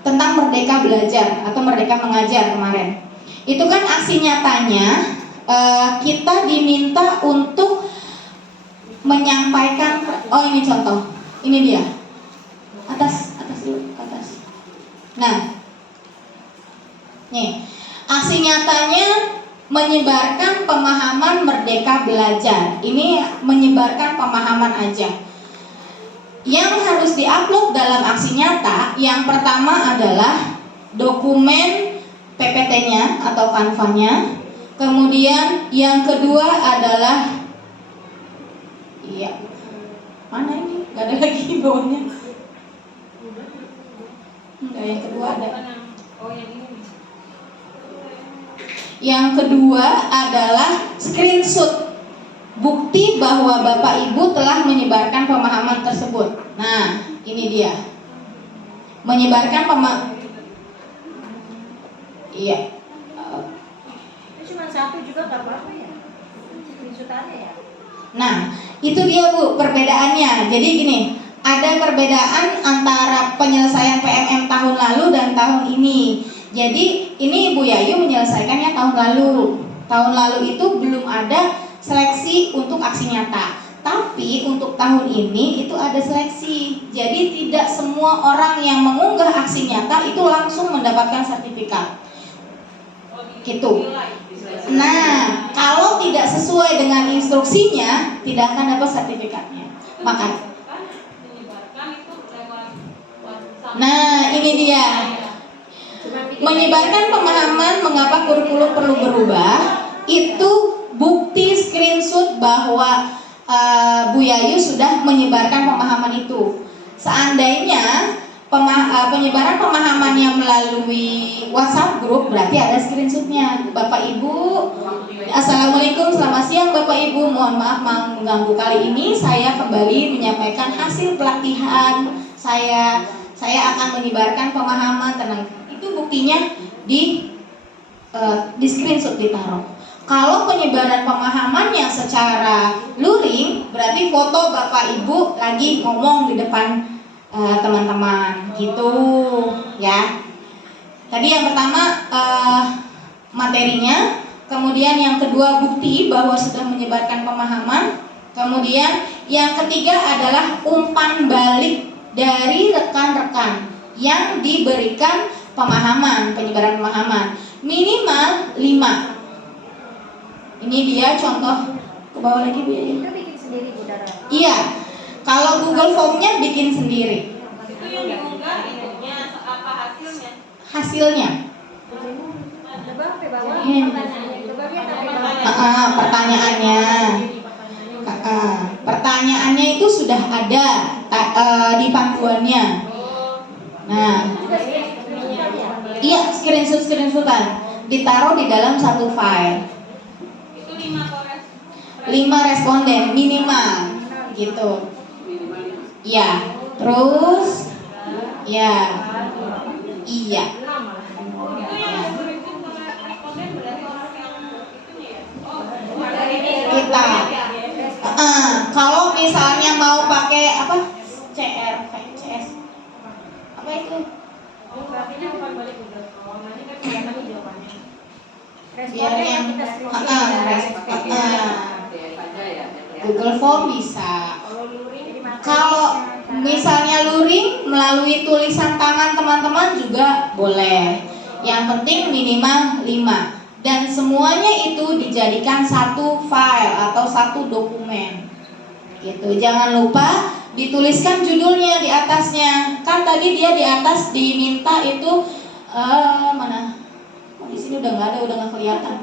tentang Merdeka Belajar atau Merdeka Mengajar kemarin. Itu kan aksi nyatanya kita diminta untuk menyampaikan. Oh, ini contoh, ini dia. Atas dulu, ke atas. Nah, nih aksi nyatanya menyebarkan pemahaman Merdeka Belajar. Ini menyebarkan pemahaman aja. Yang harus diupload dalam aksi nyata, yang pertama adalah dokumen PPT-nya atau kanvanya. Kemudian yang kedua adalah mana ini? Gak ada lagi bawahnya. Enggak, yang kedua ada. Yang kedua adalah screenshot bukti bahwa Bapak Ibu telah menyebarkan pemahaman tersebut. Nah, ini dia. Menyebarkan Iya. Cuma satu juga nggak apa-apa ya, screenshotannya ya. Nah, itu dia Bu perbedaannya. Jadi gini, ada perbedaan antara penyelesaian PMM tahun lalu dan tahun ini. Jadi ini Bu Yayu menyelesaikannya tahun lalu. Tahun lalu itu belum ada seleksi untuk aksi nyata. Tapi untuk tahun ini itu ada seleksi. Jadi tidak semua orang yang mengunggah aksi nyata itu langsung mendapatkan sertifikat. Gitu. Nah, kalau tidak sesuai dengan instruksinya, tidak akan dapat sertifikatnya. Maka menyebarkan itu lewat Nah, ini dia. Menyebarkan pemahaman mengapa kurikulum perlu berubah, itu bukti screenshot bahwa Bu Yayu sudah menyebarkan pemahaman itu. Seandainya penyebaran pemahamannya melalui WhatsApp grup, berarti ada screenshotnya. Bapak Ibu, Assalamualaikum, selamat siang Bapak Ibu. Mohon maaf mengganggu, kali ini saya kembali menyampaikan hasil pelatihan saya. Saya akan menyebarkan pemahaman tentang itu, buktinya di screenshot, ditaruh. Kalau penyebaran pemahamannya secara luring, berarti foto Bapak Ibu lagi ngomong di depan teman-teman gitu ya. Tadi yang pertama materinya, kemudian yang kedua bukti bahwa sudah menyebarkan pemahaman, kemudian yang ketiga adalah umpan balik dari rekan-rekan yang diberikan pemahaman, penyebaran pemahaman minimal 5. Ini dia contoh, ke bawah lagi Bu. Itu bikin sendiri Bu Dara. Iya, kalau Google Form-nya bikin sendiri. Itu yang diunggah itunya apa hasilnya? Hasilnya Coba ke bawah Ini. pertanyaannya. Coba lihat sampai bawah. pertanyaannya. Pertanyaannya itu sudah ada di panduannya. Nah, iya, screenshotan ditaruh di dalam satu file. Itu 5 kores. 5 responden minimal gitu. Iya. Terus ya. Iya. Itu yang diberikan oleh responden berarti orang yang itunya ya. Oh, dari Kita. Kalau misalnya mau pakai apa? CS. Apa itu? Grafiknya bukan balik Google Form. Nanti kan kelihatan nih jawabannya. Biar Responnya yang kita screenshot. Google Form bisa. Kalau luring jadi materi. Kalau misalnya luring melalui tulisan tangan teman-teman juga boleh. Yang penting minimal 5. Dan semuanya itu dijadikan satu file atau satu dokumen. Gitu. Jangan lupa dituliskan judulnya di atasnya. Kan tadi dia di atas diminta itu mana? Oh, di sini udah nggak ada, udah nggak kelihatan.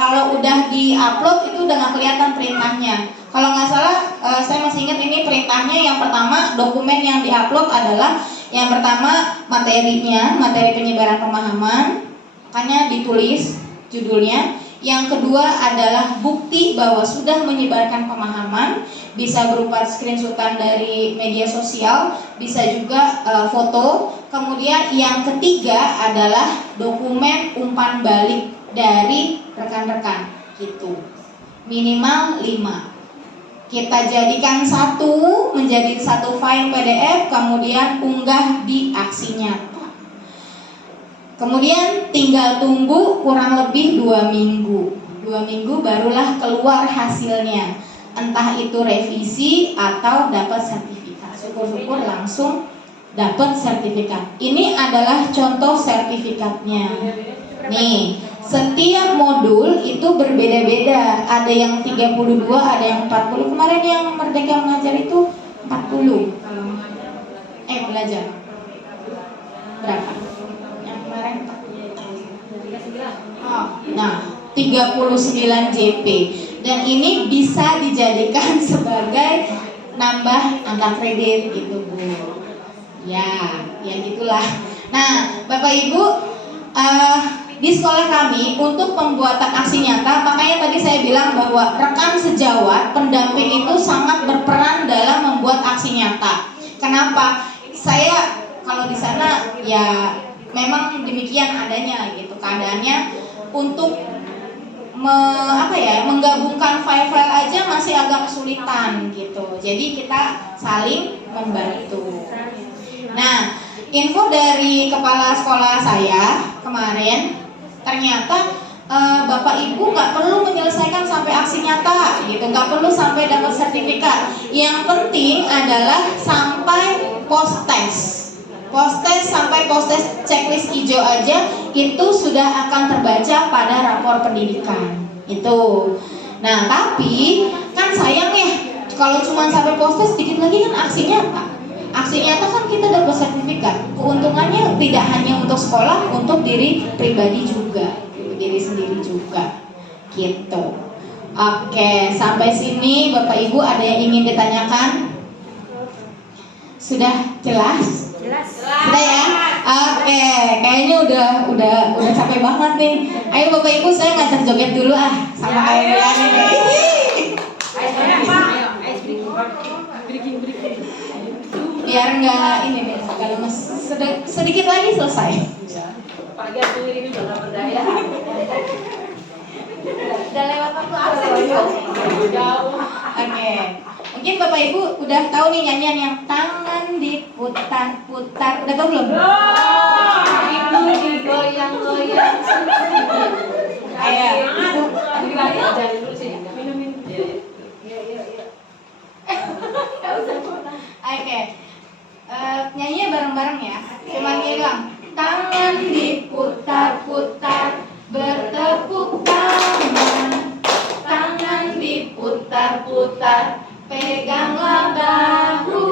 Kalau udah di-upload itu udah nggak kelihatan perintahnya. Kalau nggak salah, saya masih ingat ini perintahnya. Yang pertama, dokumen yang di-upload adalah yang pertama materinya, materi penyebaran pemahaman, makanya ditulis judulnya. Yang kedua adalah bukti bahwa sudah menyebarkan pemahaman, bisa berupa screenshotan dari media sosial, bisa juga foto. Kemudian yang ketiga adalah dokumen umpan balik dari rekan-rekan gitu. Minimal 5. Kita jadikan menjadi satu file PDF, kemudian unggah di Aksi Nyata. Kemudian tinggal tunggu kurang lebih 2 minggu. 2 minggu barulah keluar hasilnya. Entah itu revisi atau dapat sertifikat. Syukur-syukur langsung dapat sertifikat. Ini adalah contoh sertifikatnya. Nih, setiap modul itu berbeda-beda. Ada yang 32, ada yang 40. Kemarin yang Merdeka Mengajar itu 40. Belajar. Berapa? Yang kemarin 40. Nah, 39 JP. Dan ini bisa dijadikan sebagai nambah angka kredit gitu, Bu. Ya gitulah. Nah, Bapak Ibu, di sekolah kami untuk pembuatan aksi nyata, makanya tadi saya bilang bahwa rekan sejawat pendamping itu sangat berperan dalam membuat aksi nyata. Kenapa? Saya kalau di sana ya memang demikian adanya gitu keadaannya. Untuk menggabungkan file-file aja masih agak kesulitan gitu. Jadi kita saling membantu. Nah, info dari kepala sekolah saya kemarin, ternyata Bapak Ibu nggak perlu menyelesaikan sampai aksi nyata gitu, nggak perlu sampai dapat sertifikat. Yang penting adalah sampai post test sampai post test checklist hijau aja itu sudah akan terbaca pada rapor pendidikan itu. Nah, tapi kan sayang ya kalau cuma sampai post test, dikit lagi kan aksi nyata. aksi nyata kan kita dapat sertifikat. Keuntungannya tidak hanya untuk sekolah, untuk diri pribadi juga, diri sendiri juga, gitu. Oke, sampai sini Bapak Ibu ada yang ingin ditanyakan? Sudah jelas? Sudah ya? Oke, kayaknya udah capek banget nih. Ayo Bapak Ibu, saya ngajak joget dulu sama kalian ini. Biar nggak ini nih, agak lemes. Sedikit lagi selesai. Apalagi aku ini udah nggak berdaya. Udah lewat waktu absen jauh. Oke. Mungkin Bapak Ibu udah tahu nih nyanyian yang tangan diputar-putar. Udah tahu belum? Itu digoyang-goyang. Ayo. Jangan dulu sih. Minum. Oke. Nyanyinya bareng-bareng ya. Cuma gini doang. Tangan diputar-putar, bertepuk tangan. Tangan diputar-putar, peganglah bahu.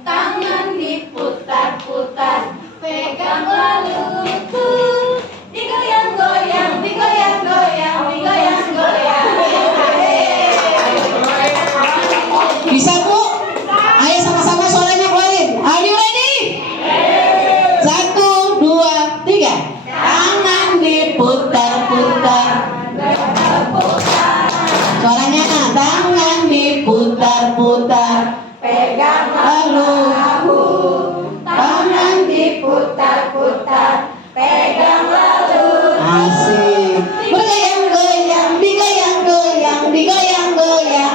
Tangan diputar-putar, peganglah lutut. Digoyang-goyang, digoyang-goyang, digoyang-goyang. Bisa Bu? Ayo sama-sama suaranya keluarin. Are you ready? 1, 2, 3. Tangan diputar-putar. Suaranya tangan diputar-putar. Pegang Lalu tangan diputar-putar, pegang lalu. asik. Bergoyang-goyang, digoyang-goyang, digoyang-goyang.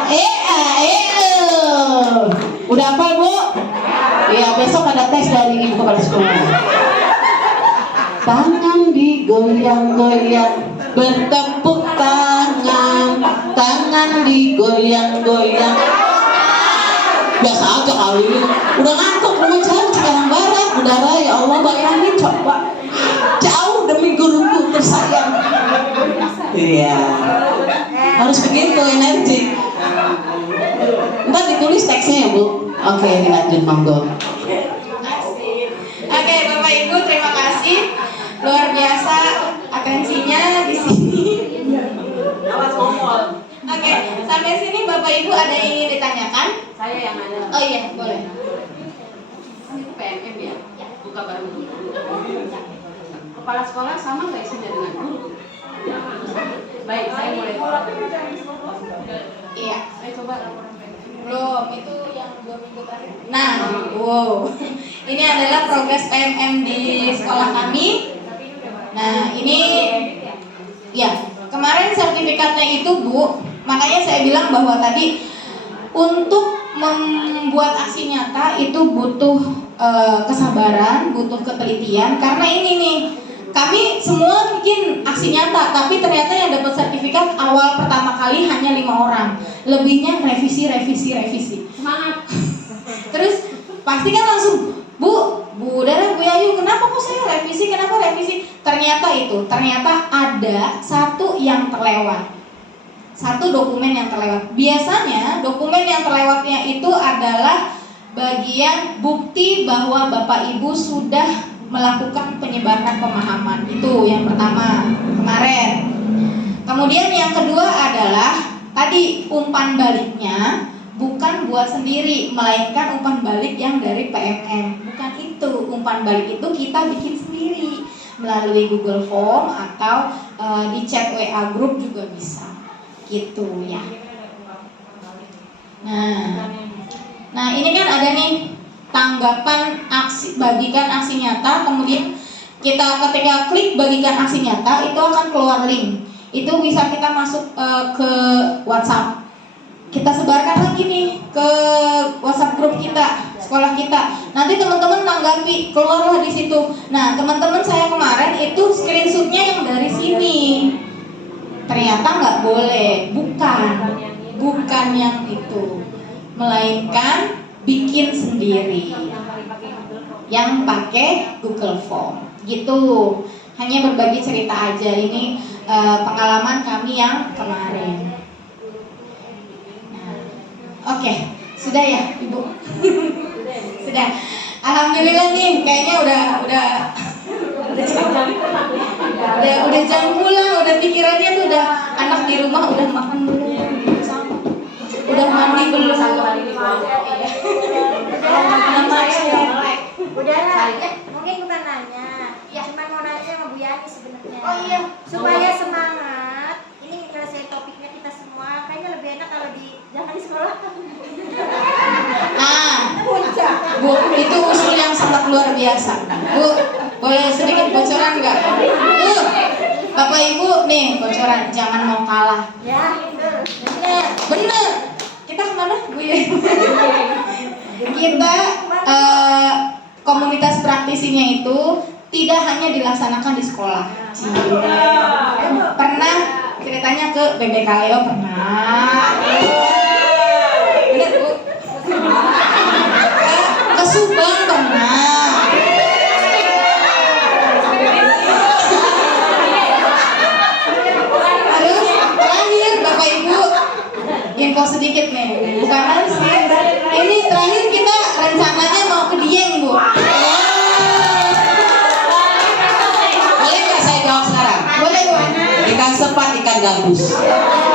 Udah hafal Bu? Iya, besok ada tes dari ibu kepala sekolah. Tangan digoyang-goyang, bertepuk tangan. Tangan digoyang-goyang. Biasa aja kali. Udah ngantuk, rumah jauh sekarang barat. Udara ya Allah, bayangin coba. Jauh demi guruku tersayang. Iya. Harus begitu energi. Ntar ditulis teksnya ya Bu. Oke, dilanjut monggo. Oke, Bapak Ibu, terima kasih. Luar biasa atensinya di sini. Awas ngomong. Oke, sampai sini Bapak Ibu ada yang ingin ditanyakan? Saya yang ada. Oh iya, boleh. Itu PMM ya, buka bareng dulu. Kepala sekolah sama nggak isinya dengan guru? Baik, saya mulai. Iya. Saya coba laporan PMM. Belum, itu yang 2 minggu terakhir. Nah, wow. Ini adalah progres PMM di sekolah kami. Nah, ini ya, kemarin sertifikatnya itu Bu, makanya saya bilang bahwa tadi untuk membuat aksi nyata itu butuh kesabaran, butuh ketelitian. Karena ini nih, kami semua bikin aksi nyata, tapi ternyata yang dapat sertifikat awal pertama kali hanya 5 orang. Lebihnya revisi. Semangat. Terus pasti kan langsung, Bu Dara, Bu Yayu, kenapa kok saya revisi? Kenapa revisi? Ternyata ada satu yang terlewat. Satu dokumen yang terlewat. Biasanya dokumen yang terlewatnya itu adalah bagian bukti bahwa Bapak Ibu sudah melakukan penyebaran pemahaman. Itu yang pertama kemarin. Kemudian yang kedua adalah tadi umpan baliknya bukan buat sendiri, melainkan umpan balik yang dari PMM. Bukan itu, umpan balik itu kita bikin sendiri melalui Google Form atau di chat WA group juga bisa. Gitu ya. Nah ini kan ada nih tanggapan aksi, bagikan aksi nyata. Kemudian kita ketika klik bagikan aksi nyata itu akan keluar link. Itu bisa kita masuk ke WhatsApp. Kita sebarkan lagi nih ke WhatsApp grup kita, sekolah kita. Nanti teman-teman tanggapi, keluarlah di situ. Nah, teman-teman saya kemarin itu screenshotnya yang dari sini. Ternyata nggak boleh, bukan yang itu, melainkan bikin sendiri, yang pakai Google Form. Gitu. Hanya berbagi cerita aja. Ini pengalaman kami yang kemarin. Oke, sudah ya Ibu? Sudah Sudah. Alhamdulillah nih, kayaknya udah jam pulang, udah pikirannya tuh udah anak di rumah udah makan belum, udah mandi belum. Udahlah, mungkin bukan nanya, cuma mau nanya sama Bu Yani sebenarnya. Oh iya. Supaya semangat. Ini selesai topiknya kita semua. Kayaknya lebih enak kalau jangan di sekolah. Nah, Bu, itu usul yang sangat luar biasa. Bu, boleh sedikit bocoran nggak? Bu, Bapak Ibu nih bocoran, jangan mau kalah. Ya, betul. Bener. Kita kemana, Bu ya? Kita komunitas praktisinya itu tidak hanya dilaksanakan di sekolah. Pernah ceritanya ke BBK Leo pernah. Bener Bu. Ke Subang pernah. Terus terakhir Bapak Ibu info sedikit nih, bukan sih. Ini terakhir kita rencananya mau ke Dieng Bu. Boleh nggak saya jawab sekarang? Boleh Bu. Ikan sepat, ikan gabus.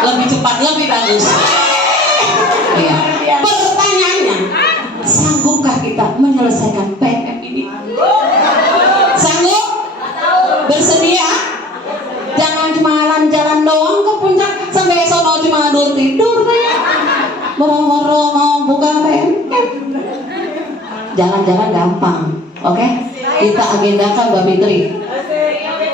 Lebih cepat, lebih bagus. Iya. Pertanyaannya, sanggupkah kita menyelesaikan PMM ini? Sanggup? Bersedia? Jangan cuma jalan doang ke puncak sampai sono cuma tidur ya. Mau buka PMM. Jalan-jalan gampang, oke? Kita agendakan Mbak Fitri.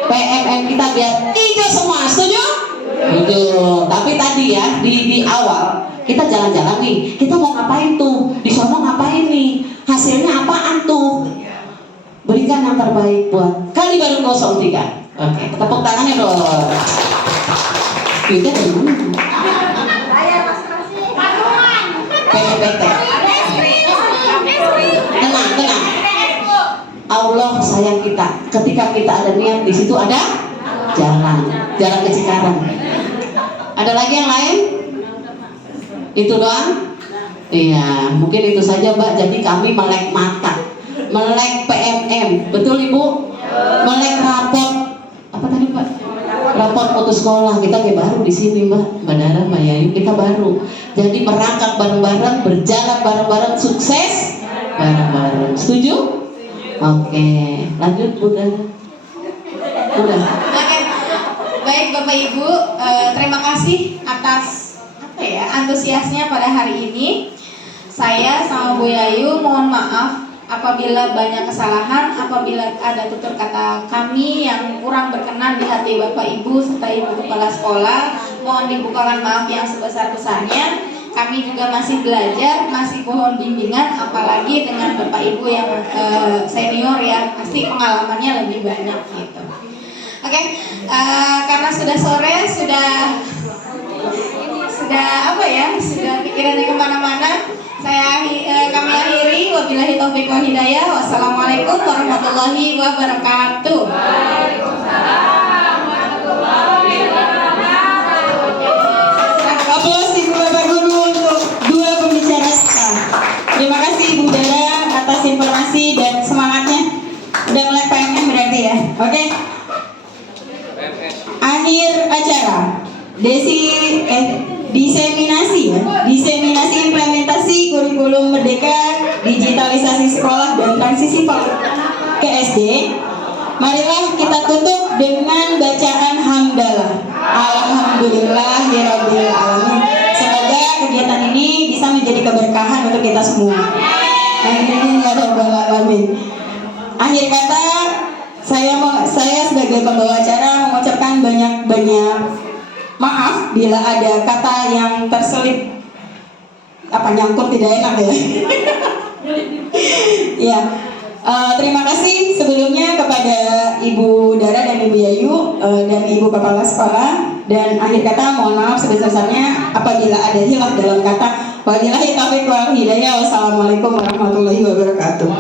PMM kita biar hijau semua, setuju? Setuju. Tapi tadi ya di awal kita jalan-jalan nih. Kita mau ngapain tuh? Di sono ngapain nih? Hasilnya apaan tuh? Berikan yang terbaik buat Kalibaru 03. Oke, tepuk tangannya dong. Itu Saya masing-masing. PPT. Tenang. Allah sayang kita. Ketika kita ada niat, di situ ada jalan ke Cikarang. Ada lagi yang lain? Itu doang? Iya, mungkin itu saja Mbak. Jadi kami melek mata, melek PMM, betul Ibu? Melek rapot. Apa tadi Pak? Rapot putus sekolah. Kita kayak baru di sini Mbak Dara, Mbak Yayu, kita baru. Jadi merangkak bareng-bareng, berjalan bareng-bareng, sukses bareng-bareng. Setuju? Oke, lanjut Bu Dara. Udah. Oke. Baik Bapak Ibu, terima kasih atas antusiasnya pada hari ini. Saya sama Bu Yayu mohon maaf apabila banyak kesalahan, apabila ada tutur kata kami yang kurang berkenan di hati Bapak Ibu serta Ibu Kepala Sekolah, mohon dibukakan maaf yang sebesar-besarnya. Kami juga masih belajar, masih mohon bimbingan, apalagi dengan Bapak Ibu yang senior ya, pasti pengalamannya lebih banyak gitu. Oke, karena sudah sore, sudah pikirannya kemana-mana. Kami akhiri. Wabillahi taufiq wal hidayah. Wassalamualaikum warahmatullahi wabarakatuh. Aplaus Ibu Bapak Guru untuk dua pembicara kita. Terima kasih Ibu Dara atas informasi dan semangatnya. Udah mulai PMM berarti ya. Oke. Akhir acara. Diseminasi implementasi kurikulum Merdeka, digitalisasi sekolah dan transisi ke SD. Marilah kita tutup dengan bacaan hamdalah. Alhamdulillahirabbil alamin. Semoga kegiatan ini bisa menjadi keberkahan untuk kita semua. Amin ya rabbal alamin. Akhir kata, saya sebagai pembawa acara mengucapkan banyak maaf bila ada kata yang terselip nyangkut tidak enak ya. Ya. Terima kasih sebelumnya kepada Ibu Dara dan Ibu Yayu dan Ibu Kepala Sekolah, dan akhir kata mohon maaf sebesar-besarnya apabila ada hilaf dalam kata. Wabillahi taufiq wal hidayah. Wassalamualaikum warahmatullahi wabarakatuh.